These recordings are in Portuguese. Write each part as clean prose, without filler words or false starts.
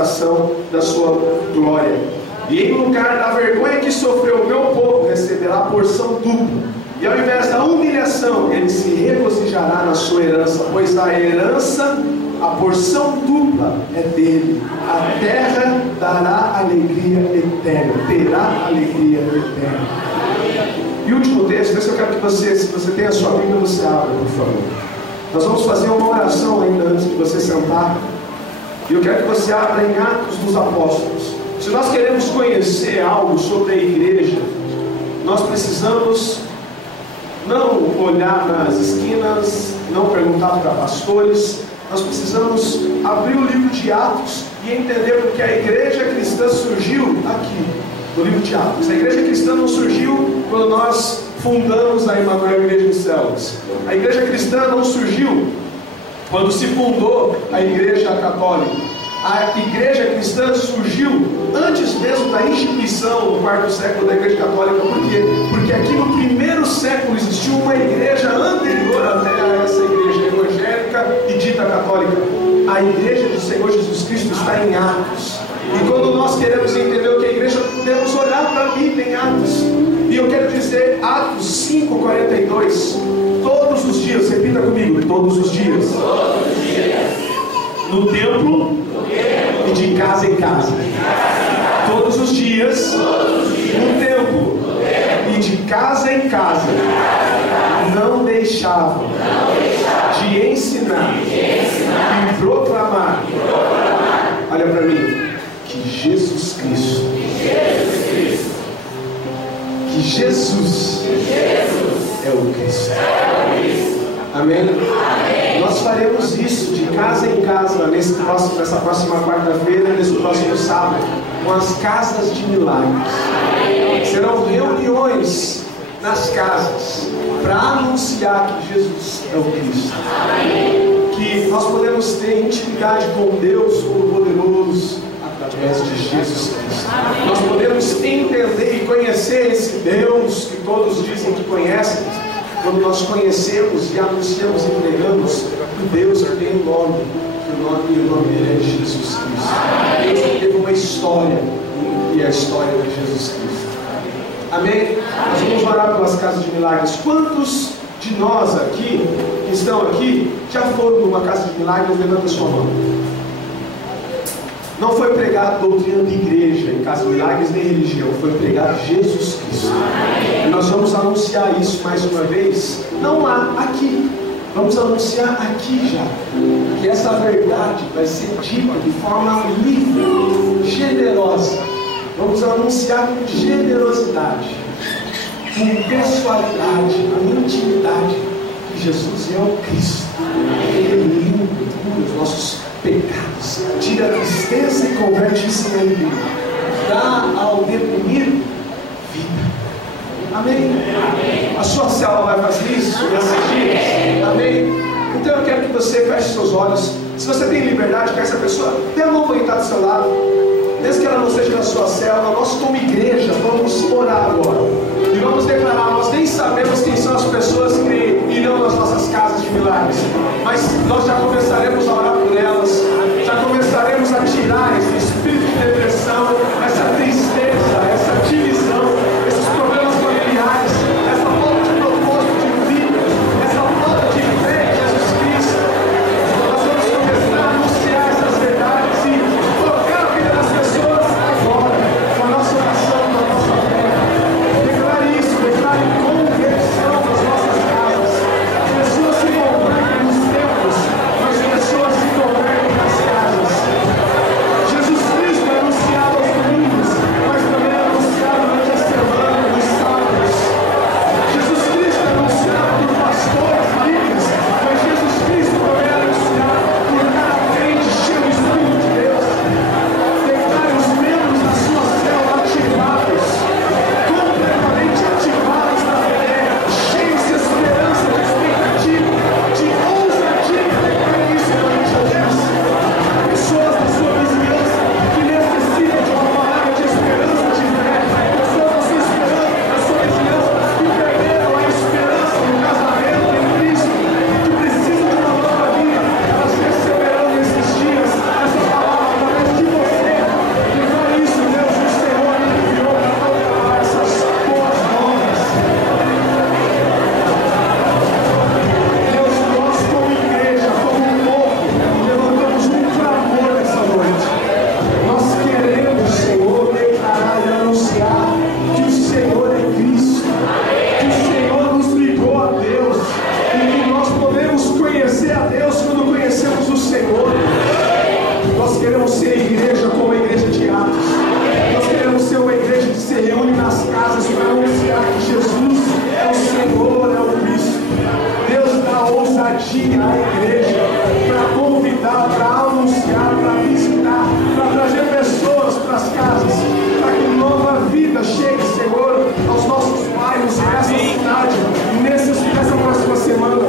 manifestação da sua glória. E em lugar da vergonha que sofreu o meu povo, receberá a porção dupla. E ao invés da humilhação, ele se regozijará na sua herança, pois a herança, a porção dupla é dele. A terra dará alegria eterna, terá alegria eterna. E o último texto, esse eu quero que você, se você tem a sua Bíblia, você abra, por favor. Nós vamos fazer uma oração ainda antes de você sentar. E eu quero que você abra em Atos dos Apóstolos. Se nós queremos conhecer algo sobre a igreja, nós precisamos não olhar nas esquinas, não perguntar para pastores. Nós precisamos abrir o livro de Atos e entender porque a igreja cristã surgiu aqui, no livro de Atos. A igreja cristã não surgiu quando nós fundamos a Emmanuel Igreja dos Céus. A igreja cristã não surgiu quando se fundou a igreja católica. A igreja cristã surgiu antes mesmo da instituição no quarto século da igreja católica. Por quê? Porque aqui no primeiro século existiu uma igreja anterior até a essa igreja evangélica e dita católica. A igreja do Senhor Jesus Cristo está em Atos. E quando nós queremos entender o que é a igreja, podemos olhar para a Bíblia em Atos. E eu quero dizer Atos 5:42. Todos os dias, repita comigo, todos os dias. Todos os dias. No templo e de casa em casa. Todos os dias, no templo e de casa em casa, não deixavam de ensinar e proclamar. Olha para mim, que Jesus Cristo, que Jesus é o Cristo. Amém? Nós faremos isso de casa em casa nessa próxima quarta-feira, nesse próximo sábado, com as casas de milagres. Serão reuniões nas casas para anunciar que Jesus é o Cristo. Que nós podemos ter intimidade com Deus Todo-Poderoso através de Jesus Cristo. Nós podemos entender e conhecer esse Deus que todos dizem que conhecem, quando nós conhecemos e anunciamos e pregamos o Deus que tem um nome, que o nome dele é Jesus Cristo. Deus que teve uma história, e a história de Jesus Cristo. Amém? Nós vamos orar pelas casas de milagres. Quantos de nós aqui, que estão aqui, já foram numa casa de milagres? Levanta a sua mão. Não foi pregado doutrina de igreja, em casa de milagres, nem religião. Foi pregado Jesus Cristo. E nós vamos anunciar isso mais uma vez. Não lá, aqui. Vamos anunciar aqui já. Que essa verdade vai ser dita de forma livre, generosa. Vamos anunciar com generosidade, com pessoalidade, com intimidade. Que Jesus é o Cristo. Ele limpa os nossos pecados, tira a tristeza e converte isso em alegria, dá ao deprimido vida. Amém? A sua célula vai fazer isso nesses dias? Amém? Então eu quero que você feche seus olhos. Se você tem liberdade com essa pessoa, dê a mão para quem está do seu lado, mesmo que ela não seja na sua célula. Nós como igreja vamos orar agora e vamos declarar. Nós nem sabemos quem são as pessoas que irão nas nossas casas de milagres, mas nós já começaremos a orar por elas, já começaremos a tirar esse espírito de depressão, essa tristeza, essa divisão, esses problemas familiares, essa falta de propósito de vida, essa falta de fé em Jesus Cristo. Nós vamos começar a anunciar essas verdades e colocar a vida das pessoas agora, com a nossa oração, com a nossa fé. Declare isso, declare conversão nas nossas casas. Pessoas se convertem nos templos, mas pessoas se queremos ser igreja como a igreja de Atos. Nós queremos ser uma igreja que se reúne nas casas para anunciar que Jesus é o Senhor, é o Cristo. Deus dá ousadia à igreja para convidar, para anunciar, para visitar, para trazer pessoas para as casas, para que nova vida chegue, Senhor, aos nossos bairros, nessa cidade, nessa próxima semana.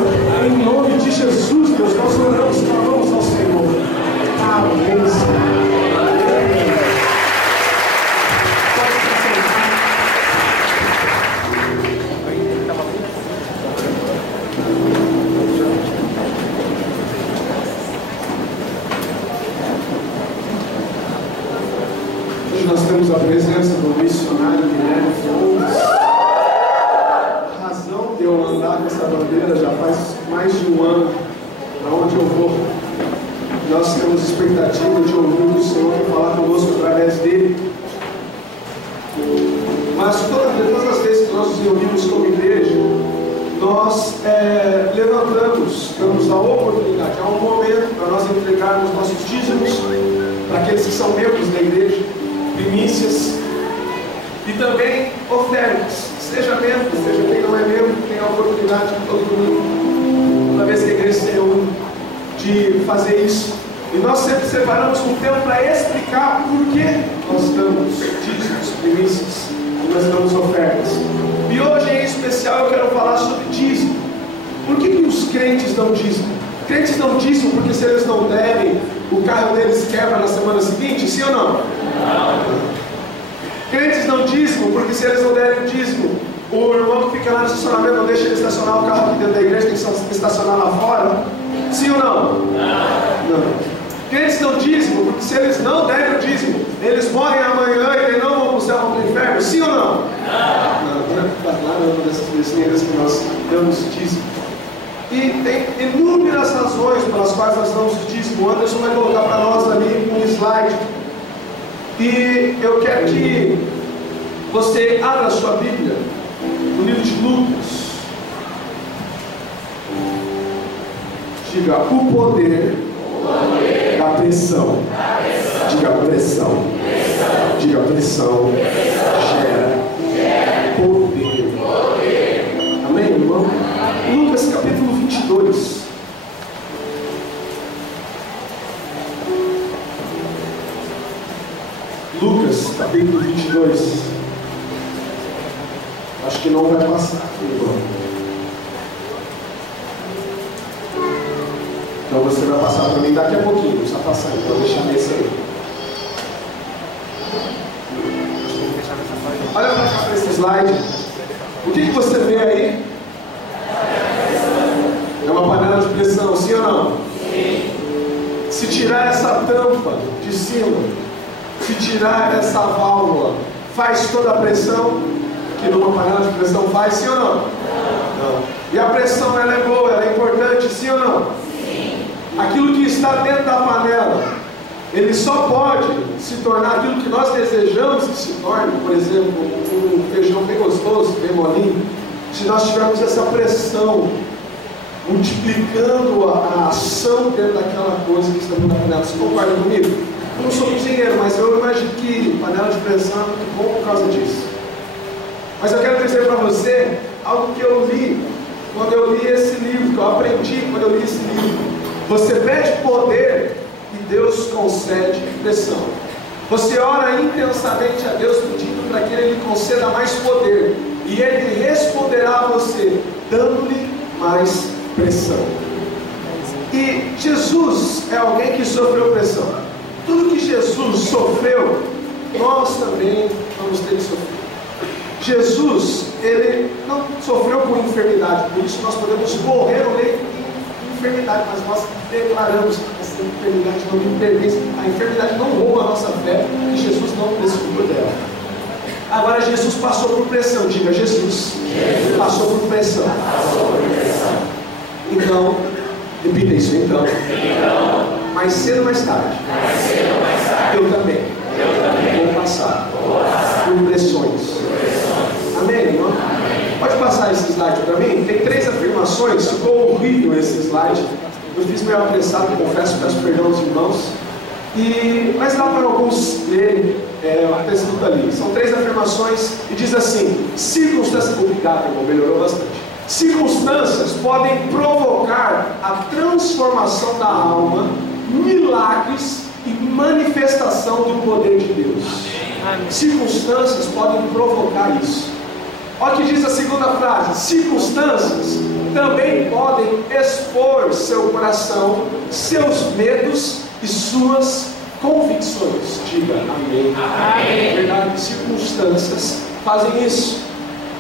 Em nome de Jesus, Deus, nós oramos, clamamos ao Senhor. Amém, Senhor. Nós temos a presença do missionário Guilherme Fontes. A razão de eu andar com essa bandeira já faz mais de um ano, para onde eu vou. Nós temos expectativa de ouvir o Senhor falar conosco através dele. Mas todas as vezes que nós nos reunimos como igreja, nós levantamos, damos a oportunidade, há um momento para nós entregarmos nossos dízimos para aqueles que são membros da igreja, primícias e também ofertas, seja membro, seja quem não é membro, tem a oportunidade de todo mundo, toda vez que a igreja se reúne, de fazer isso. E nós sempre separamos um tempo para explicar por que nós damos dízimos, primícias, e nós damos ofertas. E hoje em especial eu quero falar sobre dízimo. Por que os crentes dão dízimo? Crentes dão dízimo porque se eles não derem, o carro deles quebra na semana seguinte, sim ou não? Crentes dão dízimo porque se eles não derem dízimo, o irmão que fica lá no estacionamento não deixa ele estacionar o carro aqui dentro da igreja, tem que estacionar lá fora, sim ou não? Não. Crentes dão dízimo porque se eles não derem o dízimo, eles morrem amanhã e eles não vão para o céu, vão para o inferno, sim ou não? Lá é uma dessas maneiras que nós damos dízimo. E tem inúmeras razões pelas quais nós damos dízimo. O Anderson vai colocar para nós ali um slide. E eu quero que você abra a sua Bíblia no livro de Lucas. Diga o poder da pressão. Diga pressão. Diga pressão. Gera poder. Amém, irmão? Lucas capítulo 22. Lucas capítulo 22. Acho que não vai passar aqui, irmão. Então você vai passar para mim daqui a pouquinho. Não precisa passar, então deixar nesse aí. Olha para esse slide. O que você vê aí? É uma panela de pressão, sim ou não? Sim. Se tirar essa tampa de cima, se tirar essa válvula, faz toda a pressão que numa panela de pressão faz, sim ou não? Não. E a pressão ela é boa, ela é importante, sim ou não? Sim. Aquilo que está dentro da panela, ele só pode se tornar aquilo que nós desejamos que se torne, por exemplo, um feijão bem gostoso, bem molinho, se nós tivermos essa pressão multiplicando a ação dentro daquela coisa que está dentro da panela. Você concorda comigo? Eu não sou engenheiro, mas eu imagino que panela de pressão é muito bom por causa disso. Mas eu quero dizer para você algo que eu li quando eu li esse livro, que eu aprendi quando eu li esse livro. Você pede poder e Deus concede pressão. Você ora intensamente a Deus pedindo para que Ele lhe conceda mais poder, e Ele responderá a você dando-lhe mais pressão. E Jesus é alguém que sofreu pressão. Tudo que Jesus sofreu, nós também vamos ter que sofrer. Jesus, Ele não sofreu por enfermidade, por isso nós podemos morrer no leito de enfermidade, mas nós declaramos que essa enfermidade não me pertence, a enfermidade não rouba a nossa fé, e Jesus não desculpa dela. Agora Jesus passou por pressão, diga Jesus passou por pressão. Então, repita isso, então. Mais cedo ou mais tarde, eu também vou passar por pressões. Amém, irmão? Pode passar esse slide para mim? Tem 3 afirmações, ficou horrível esse slide. Eu fiz meio apressado, confesso, peço perdão aos irmãos. Mas lá para alguns dele, está escrito ali, são 3 afirmações, e diz assim: circunstâncias, obrigado, irmão, melhorou bastante. Circunstâncias podem provocar a transformação da alma, milagres e manifestação do poder de Deus. Circunstâncias podem provocar isso. Olha o que diz a segunda frase: circunstâncias também podem expor seu coração, seus medos e suas convicções. Diga amém. Amém. Verdade, circunstâncias fazem isso.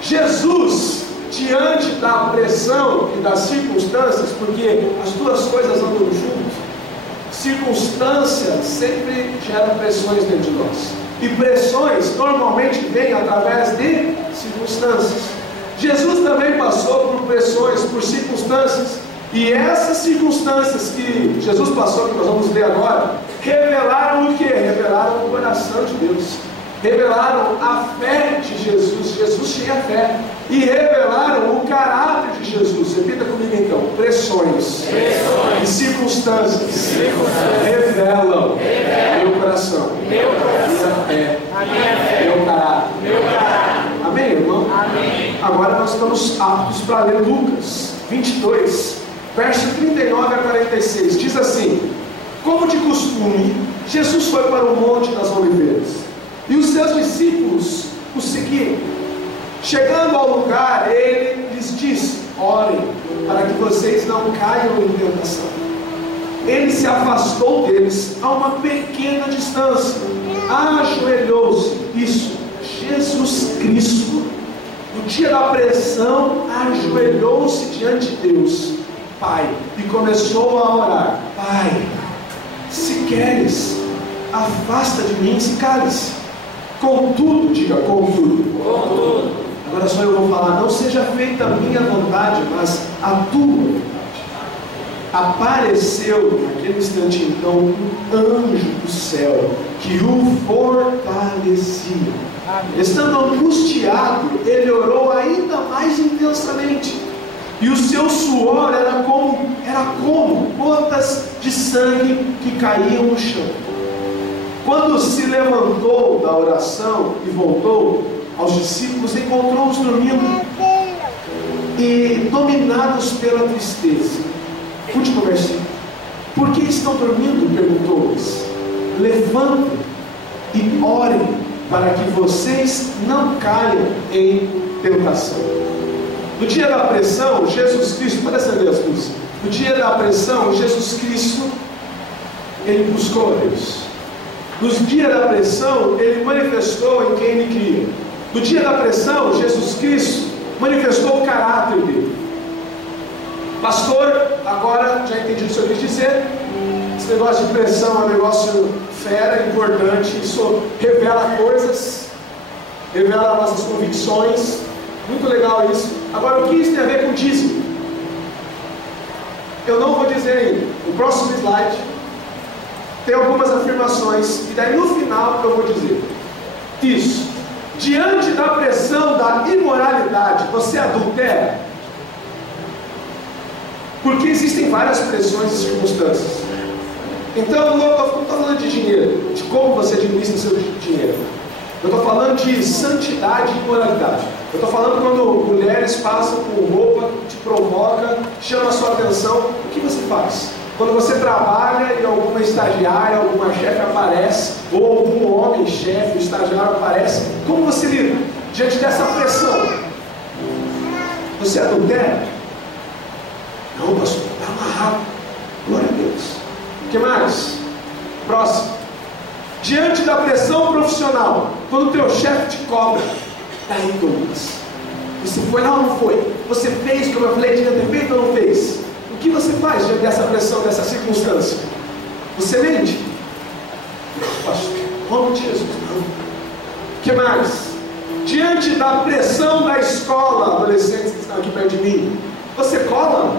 Jesus, diante da pressão e das circunstâncias, porque as duas coisas andam juntas, circunstâncias sempre geram pressões dentro de nós, e pressões normalmente vêm através de circunstâncias. Jesus também passou por pressões, por circunstâncias, e essas circunstâncias que Jesus passou, que nós vamos ler agora, revelaram o que? Revelaram o coração de Deus, revelaram a fé de Jesus. Jesus tinha fé, e revelaram o caráter de Jesus. Repita comigo então: pressões e circunstâncias revelam meu coração, minha fé, meu caráter. Amém, irmão? Amém. Agora nós estamos aptos para ler Lucas 22, verso 39 a 46. Diz assim: como de costume, Jesus foi para o Monte das Oliveiras, e os seus discípulos o seguiram. Chegando ao lugar, ele lhes disse: orem, para que vocês não caiam em tentação. Ele se afastou deles a uma pequena distância, ajoelhou-se. Isso, Jesus Cristo, no dia da pressão, ajoelhou-se diante de Deus, Pai, e começou a orar: Pai, se queres, afasta de mim esse cálice. Contudo, diga contudo. Agora só eu vou falar: não seja feita a minha vontade, mas a tua vontade. Apareceu naquele instante então um anjo do céu que o fortalecia. Estando angustiado, ele orou ainda mais intensamente, e o seu suor era como gotas de sangue que caíam no chão. Quando se levantou da oração e voltou aos discípulos, encontrou-os dormindo e dominados pela tristeza. Último versículo: por que estão dormindo? Perguntou-lhes. Levantem e orem, para que vocês não caiam em tentação. No dia da pressão, Jesus Cristo, pode acender as luzes. No dia da pressão, Jesus Cristo, ele buscou a Deus. No dia da pressão, ele manifestou em quem ele cria. No dia da pressão, Jesus Cristo manifestou o caráter dele. Pastor, agora já entendi o que o senhor quis dizer. Esse negócio de pressão é um negócio fera, importante. Isso revela coisas, revela nossas convicções. Muito legal isso. Agora, o que isso tem a ver com dízimo? Eu não vou dizer ainda. No próximo slide tem algumas afirmações, e daí no final eu vou dizer isso. Diante da pressão da imoralidade, você adultera? Porque existem várias pressões e circunstâncias. Então eu não estou falando de dinheiro, de como você administra o seu dinheiro. Eu estou falando de santidade e moralidade. Eu estou falando quando mulheres passam com roupa, te provoca, chama a sua atenção. O que você faz? Quando você trabalha e alguma estagiária, alguma chefe aparece, ou algum homem chefe, estagiário aparece, como você lida diante dessa pressão? Você adultera? Não, pastor, está amarrado. Glória a Deus. O que mais? Próximo. Diante da pressão profissional, quando o teu chefe te cobra, daí Douglas, você foi lá ou não foi? Você fez como eu falei, tinha ter feito ou não fez? O que você faz diante dessa pressão, dessa circunstância? Você mente? Pastor, em nome de Jesus, não. O que mais? Diante da pressão da escola, adolescentes que estão aqui perto de mim, você cola?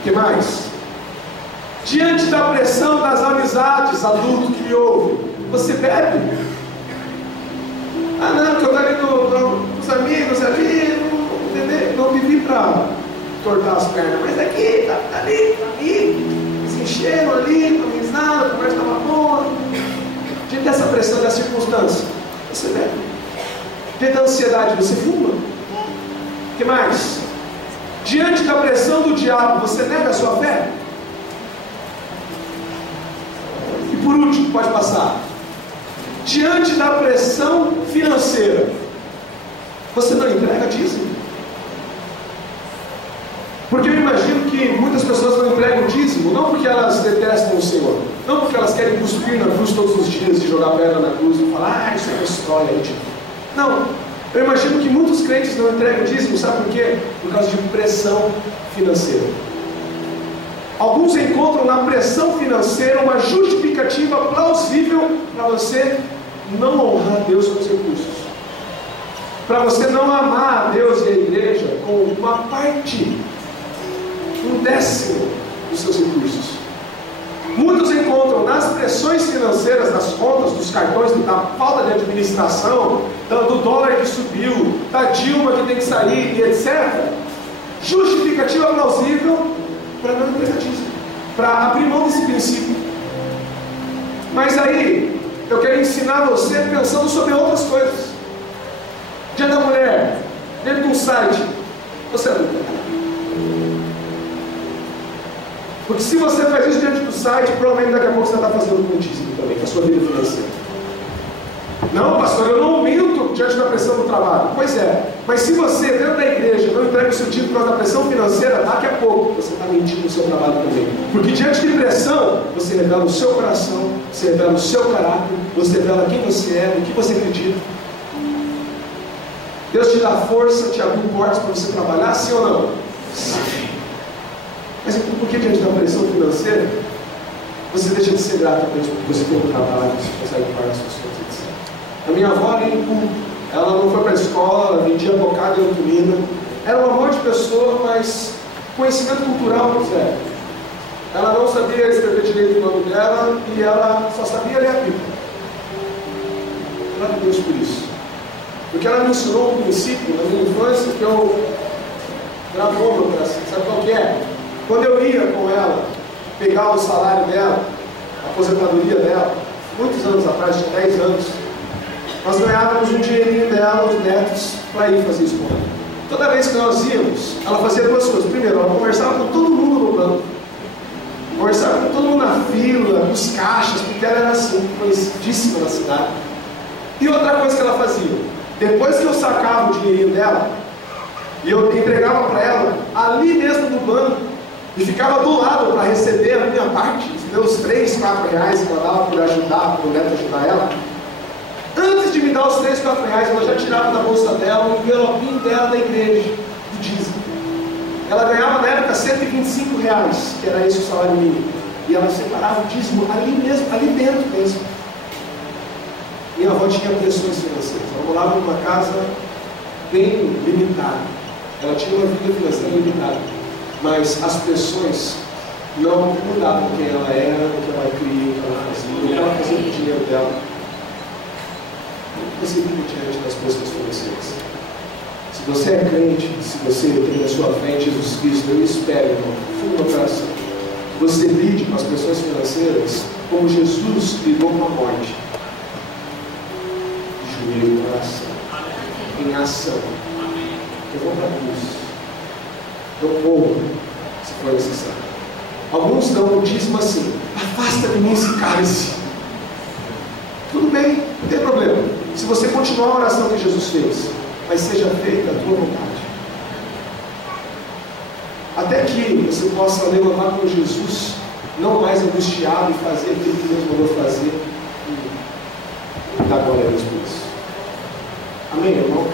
O que mais? Diante da pressão das amizades, adulto que me ouve, você bebe? Ah não, que eu estou ali com os amigos ali, não vivi para entortar as pernas, mas aqui, tá ali, eles encheram ali, não fiz nada, a conversa estava boa. Diante dessa pressão, dessa circunstância, você bebe. Diante da ansiedade, você fuma. O que mais? Diante da pressão do diabo, você nega a sua fé? E por último, pode passar. Diante da pressão financeira, você não entrega dízimo? Porque eu imagino que muitas pessoas não entregam dízimo, não porque elas detestam o Senhor, não porque elas querem cuspir na cruz todos os dias, de jogar pedra na cruz e falar, isso é uma história aí. Não, eu imagino que muitos crentes não entregam dízimo, sabe por quê? Por causa de pressão financeira. Alguns encontram na pressão financeira uma justificativa plausível para você não honrar Deus com os recursos, para você não amar a Deus e a igreja com uma parte, 1/10 dos seus recursos. Muitos encontram nas pressões financeiras, das contas, dos cartões, da falta de administração, do dólar que subiu, da Dilma que tem que sair e etc., justificativa plausível para não entregar dízimo, para abrir mão desse princípio. Mas aí, eu quero ensinar você pensando sobre outras coisas. Dia da mulher, dentro de um site, você não entrega. Porque se você faz isso diante do site, provavelmente daqui a pouco você está fazendo com o dízimo também, com a sua vida financeira. Não, pastor, eu não minto diante da pressão do trabalho. Pois é, mas se você, dentro da igreja, não entrega o seu dízimo por causa da pressão financeira, daqui a pouco você está mentindo no seu trabalho também. Porque diante de pressão, você revela o seu coração, você revela o seu caráter, você revela quem você é, o que você acredita. Deus te dá força, te abre portas para você trabalhar, sim ou não? Sim. Mas então, por que diante da pressão financeira você deixa de ser grato a Deus porque você tem um trabalho, você consegue pagar as suas coisas, etc. A minha avó, ela não foi para a escola, vendia bocado e comida, era uma boa pessoa, mas conhecimento cultural não zero. Ela não sabia escrever direito o nome dela e ela só sabia ler a Bíblia. Glória a Deus por isso. Porque ela me ensinou um princípio na minha infância que eu gravou meu coração. Sabe qual que é? Quando eu ia com ela pegar o salário dela, a aposentadoria dela, muitos anos atrás, tinha 10 anos, nós ganhávamos um dinheirinho dela, os netos, para ir fazer isso com ela. Toda vez que nós íamos, ela fazia duas coisas. Primeiro, ela conversava com todo mundo no banco, conversava com todo mundo na fila, nos caixas, porque ela era assim, conhecidíssima na cidade. E outra coisa que ela fazia, depois que eu sacava o dinheirinho dela, e eu entregava para ela, ali mesmo no banco, e ficava do lado para receber a minha parte, os 3, 4 reais que ela dava por ajudar, por neto ajudar ela. Antes de me dar os 3, 4 reais, ela já tirava da bolsa dela o envelopinho dela da igreja, do dízimo. Ela ganhava na época 125 reais, que era esse o salário mínimo. E ela separava o dízimo ali mesmo, ali dentro mesmo. Minha avó tinha pressões financeiras. Ela morava numa casa bem limitada. Ela tinha uma vida financeira limitada. Mas as pressões não mudavam quem ela era, o que ela queria, o que ela fazia com o dinheiro dela. Você vive diante das pressões financeiras. Se você é crente, se você tem a sua fé em Jesus Cristo, eu espero, irmão, fundo do coração, que você lide com as pressões financeiras como Jesus lidou com a morte. Joelho no coração, em ação. Eu vou para a cruz. Eu corro, se for necessário. Alguns dão o dízimo assim: afasta de mim esse cálice. Tudo bem, não tem problema. Se você continuar a oração que Jesus fez, mas seja feita a tua vontade. Até que você possa levantar com Jesus, não mais angustiado e fazer aquilo que Deus mandou fazer. E dar glória a Deus por isso. Amém, irmão?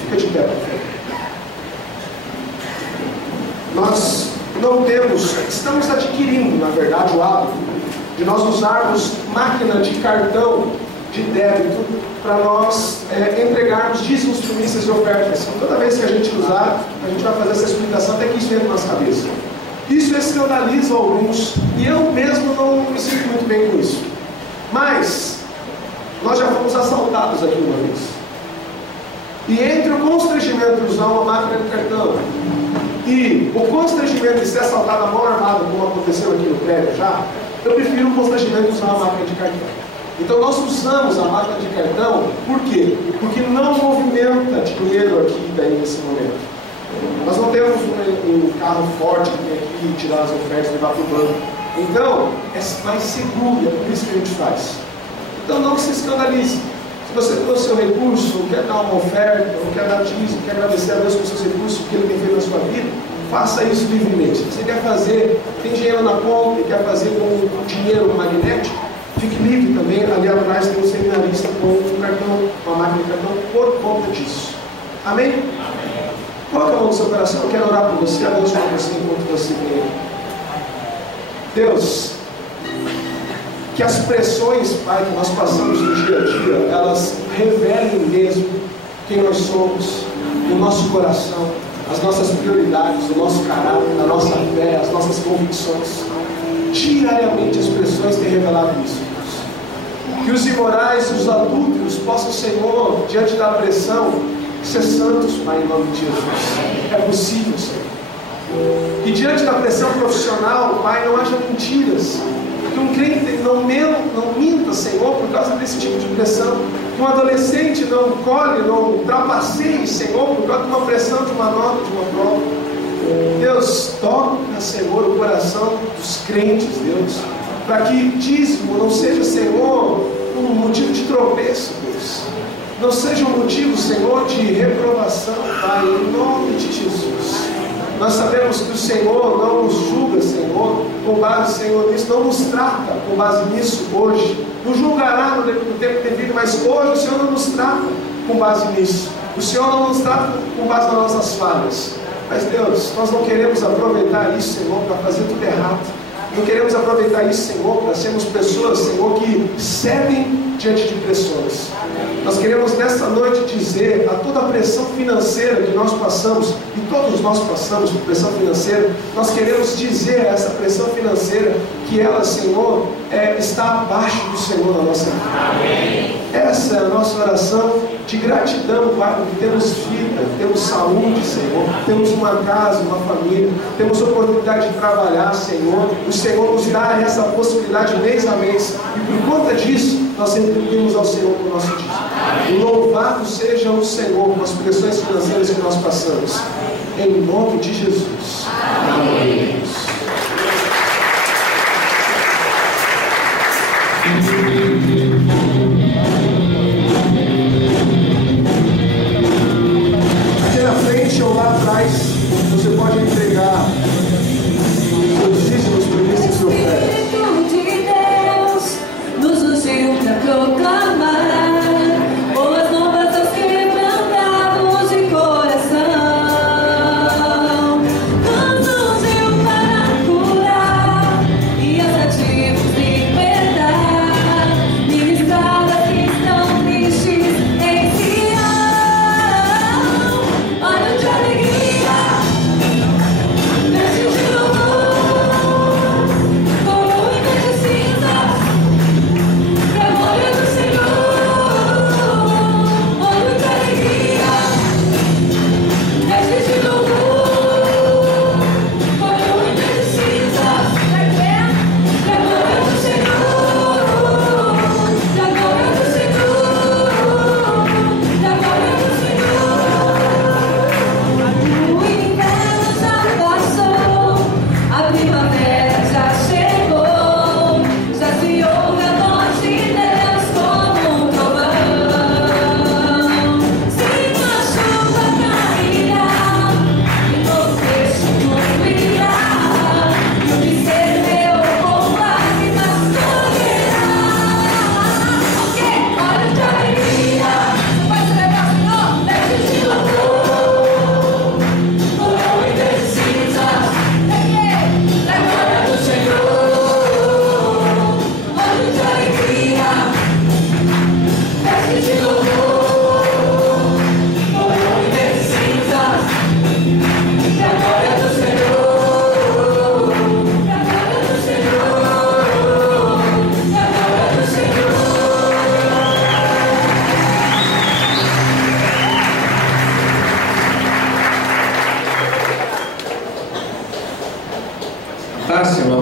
Fica de pé, por favor. Nós não temos, estamos adquirindo, na verdade, o hábito de nós usarmos máquina de cartão de débito para nós entregarmos dízimos, primícias e ofertas. Então, toda vez que a gente usar, a gente vai fazer essa explicação até que isso entre na nossa cabeça. Isso escandaliza alguns e eu mesmo não me sinto muito bem com isso. Mas nós já fomos assaltados aqui uma vez. E entre o constrangimento de usar uma máquina de cartão e que o constrangimento de ser assaltado à mão armada, como aconteceu aqui no prédio já, eu prefiro o constrangimento de usar uma máquina de cartão. Então nós usamos a máquina de cartão, por quê? Porque não movimenta dinheiro aqui daí nesse momento. Nós não temos um carro forte que tem aqui tirar as ofertas e levar para o banco. Então, é mais seguro, é por isso que a gente faz. Então não se escandalize. Se você tem o seu recurso, quer dar uma oferta, ou quer dar dízimo, quer agradecer a Deus por seus recursos, o que Ele tem feito na sua vida, faça isso livremente. Se você quer fazer, tem dinheiro na conta e quer fazer com dinheiro magnético, fique livre também. Ali atrás tem um seminarista com um cartão, uma máquina de cartão por conta disso. Amém? Coloque a mão no seu coração, eu quero orar por você, abençoar você enquanto você vem. Deus, que as pressões, Pai, que nós passamos no dia a dia, elas revelem mesmo quem nós somos, o nosso coração, as nossas prioridades, o nosso caráter, a nossa fé, as nossas convicções. Diariamente as pressões têm revelado isso, Deus. Que os imorais e os adúlteros possam, Senhor, diante da pressão, ser santos, Pai, em nome de Jesus. É possível, Senhor. Que diante da pressão profissional, Pai, não haja mentiras. Que um crente não minta, Senhor, por causa desse tipo de pressão. Que um adolescente não colhe, não trapaceie, Senhor, por causa de uma pressão, de uma nota, de uma prova. Deus, toca, Senhor, o coração dos crentes, Deus, para que dízimo não seja, Senhor, um motivo de tropeço, Deus. Não seja um motivo, Senhor, de reprovação, Pai, em nome de Jesus. Nós sabemos que o Senhor não nos julga, Senhor, com base, Senhor, nisso, não nos trata com base nisso hoje. Nos julgará no tempo devido, mas hoje o Senhor não nos trata com base nisso. O Senhor não nos trata com base nas nossas falhas. Mas Deus, nós não queremos aproveitar isso, Senhor, para fazer tudo errado. Não queremos aproveitar isso, Senhor, para sermos pessoas, Senhor, que cedem diante de pressões. Nós queremos nesta noite dizer a toda a pressão financeira que nós passamos, e todos nós passamos por pressão financeira, nós queremos dizer a essa pressão financeira que ela, Senhor, está abaixo do Senhor na nossa vida. Amém. Essa é a nossa oração de gratidão, Pai, porque temos vida, temos saúde, Senhor, temos uma casa, uma família, temos oportunidade de trabalhar, Senhor. O Senhor nos dá essa possibilidade mês a mês, e por conta disso, nós retribuímos ao Senhor com o nosso dízimo. Louvado seja o Senhor com as pressões financeiras que nós passamos. Em nome de Jesus. Amém. Aqui na frente ou lá atrás, você pode entregar os dízimos previstos no oferta. Nos ungiu para proclamar boas novas aos quebrantados de coração. Nos ungiu para curar e aos cativos libertar.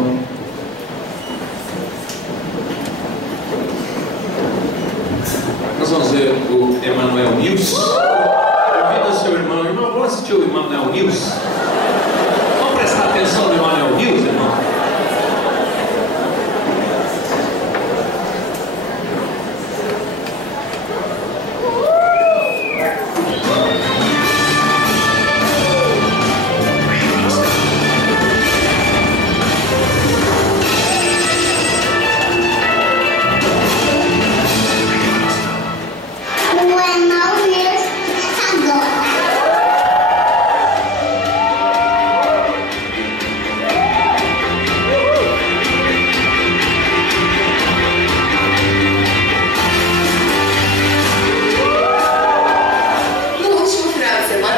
irmão. Nós vamos ver o Emanuel News. Convida seu irmão. Irmão, vamos assistir o Emanuel News? Vamos prestar atenção no Emanuel News, irmão?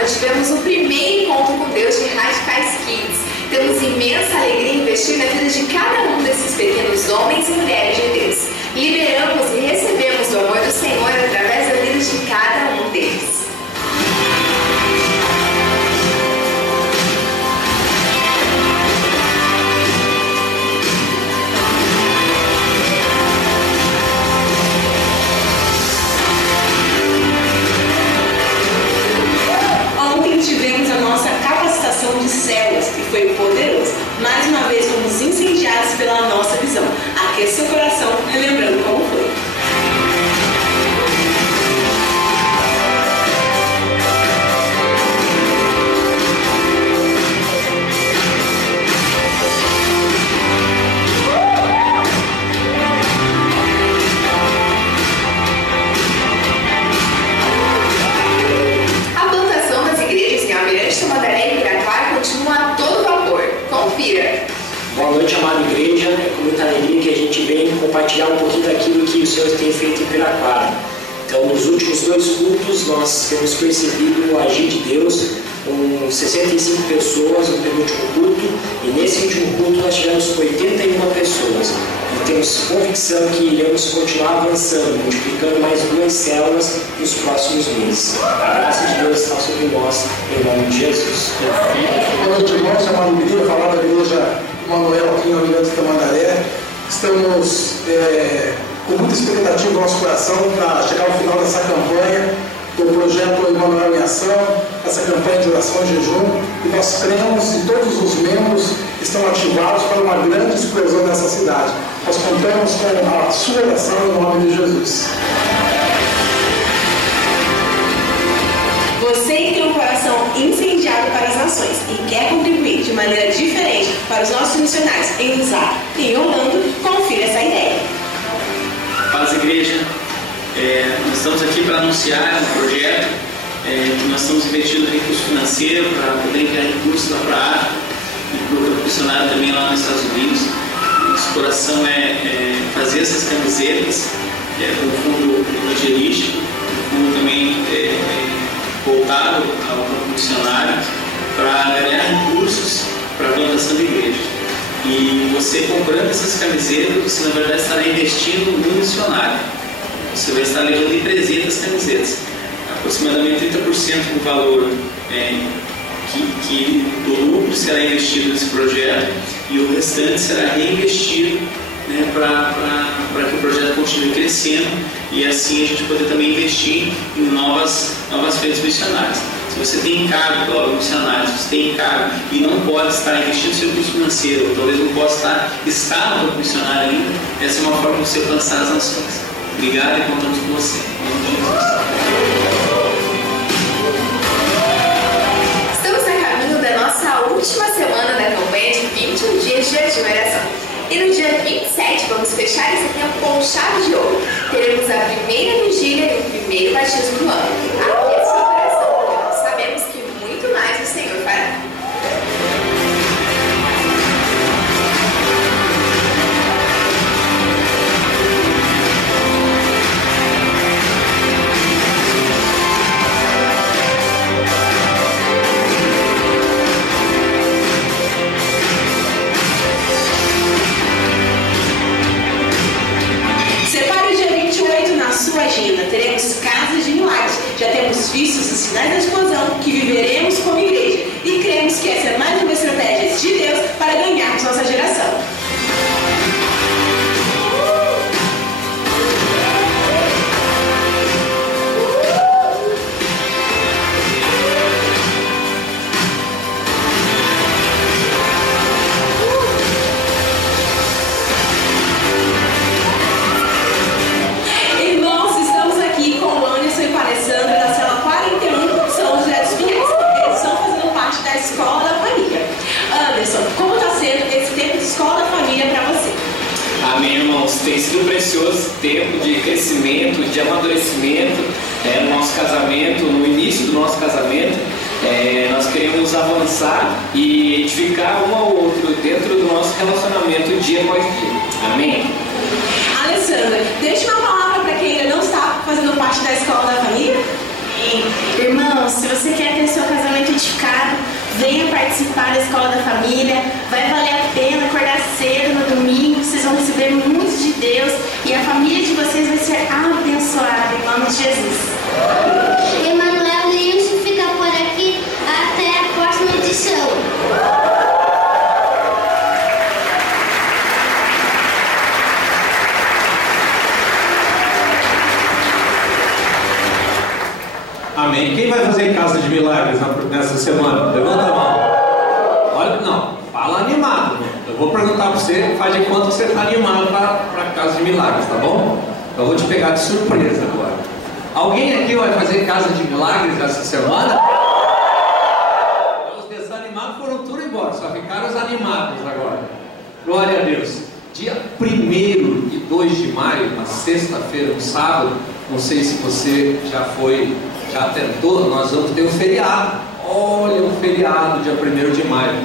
Tivemos o primeiro encontro com Deus de Radicais Kids. Temos imensa alegria em investir na vida de cada um desses pequenos homens e mulheres de Deus. Liberamos e recebemos o amor do Senhor através da vida de cada um deles. Tivemos a nossa capacitação de células, que foi poderoso. Mais uma vez fomos incendiados pela nossa visão. Aqueça seu coração, relembrando como foi. Boa noite, amada igreja. É com muita alegria que a gente vem compartilhar um pouquinho daquilo que o Senhor tem feito em Piraquara. Então, nos últimos 2 cultos, nós temos percebido o agir de Deus com 65 pessoas no penúltimo culto, e nesse último culto nós tivemos 81 pessoas. E temos convicção que iremos continuar avançando, multiplicando mais 2 células nos próximos meses. A graça de Deus está sobre nós, em nome de Jesus. Boa noite, irmãos. É uma alegria falar da igreja Manuel aqui em Almirante Tamandaré. Estamos com muita expectativa no nosso coração para chegar ao final dessa campanha do projeto Emanuel em Ação, essa campanha de oração e jejum, e nós cremos e todos os membros estão ativados para uma grande explosão nessa cidade. Nós contamos com a sua oração em nome de Jesus. Você que tem um coração incendiado para as nações e quer contribuir de maneira diferente para os nossos missionários em Lusaka e em Orlando, confira essa ideia. Paz, igreja. Nós estamos aqui para anunciar um projeto que nós estamos investindo recurso financeiro para poder enviar recursos lá para a África e para o missionário também lá nos Estados Unidos. Nosso coração é fazer essas camisetas com fundo evangelístico, fundo também voltado ao campo missionário, para ganhar recursos para a plantação de igrejas. E você comprando essas camisetas, você na verdade estará investindo no missionário. Você vai estar levando de presente as camisetas. Aproximadamente 30% do valor do lucro será investido nesse projeto, e o restante será reinvestido, né, para que o projeto continue crescendo, e assim a gente poder também investir em novas frentes missionárias. Se você tem encargo pela obra missionária, se você tem encargo e não pode estar investindo seu recurso financeiro, ou talvez não possa estar no campo missionário ainda, essa é uma forma de você alcançar as nações. Obrigado e contamos com você. Em nome de Jesus. Estamos a caminho da nossa última semana da campanha de 21 dias de jejum e oração. E no dia 27 vamos fechar esse tempo com chave de ouro. Teremos a primeira vigília e o primeiro batismo do ano. Aqueça o coração, porque nós sabemos que muito mais o Senhor fará. Sua agenda, teremos casas de milagres, já temos vistos os sinais da explosão que viveremos como igreja, e cremos que essa é mais uma estratégia de Deus para ganharmos nossa geração. tem sido precioso esse tempo de crescimento, de amadurecimento no nosso casamento, no início do nosso casamento. Nós queremos avançar e edificar um ao outro dentro do nosso relacionamento dia após dia. Amém? Alessandra, deixa uma palavra para quem ainda não está fazendo parte da escola da família. Irmãos, se você quer ter seu casamento edificado, venha participar da escola da família. Vai valer a pena acordar cedo no domingo. Vocês vão receber muito de Deus e a família de vocês vai ser abençoada em nome de Jesus. Emanuel Nilson fica por aqui até a próxima edição. Amém. Quem vai fazer casa de milagres nessa semana? Levanta a mão. Olha, não, fala animado. Eu vou perguntar para você, faz de conta que você está animado para casa de milagres, tá bom? Eu vou te pegar de surpresa agora. Alguém aqui vai fazer casa de milagres essa semana? Os desanimados foram tudo embora, só ficaram os animados agora. Glória a Deus. Dia 1º e 2 de maio, na sexta-feira, no sábado, não sei se você já tentou, nós vamos ter um feriado. Olha, um feriado, dia 1º de maio.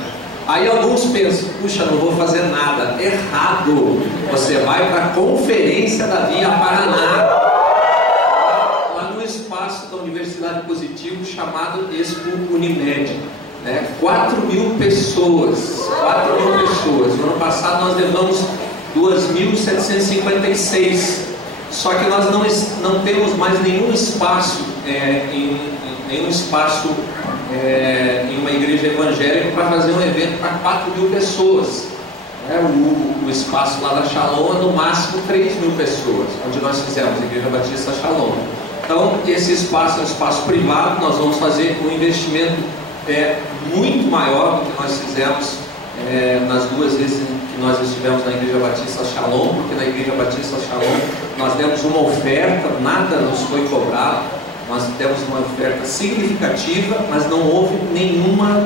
Aí alguns pensam, puxa, não vou fazer nada. Errado. Você vai para a Conferência da Via Paraná, lá no espaço da Universidade Positivo, chamado Expo Unimed. 4.000 pessoas. 4.000 pessoas. No ano passado nós levamos 2.756. Só que nós não temos mais nenhum espaço em uma igreja evangélica para fazer um evento para 4.000 pessoas. O espaço lá da Shalom é no máximo 3.000 pessoas, onde nós fizemos a Igreja Batista Shalom. Então esse espaço é um espaço privado. Nós vamos fazer um investimento muito maior do que nós fizemos nas 2 vezes que nós estivemos na Igreja Batista Shalom, porque na Igreja Batista Shalom nós demos uma oferta, nada nos foi cobrado, nós demos uma oferta significativa, mas não houve nenhuma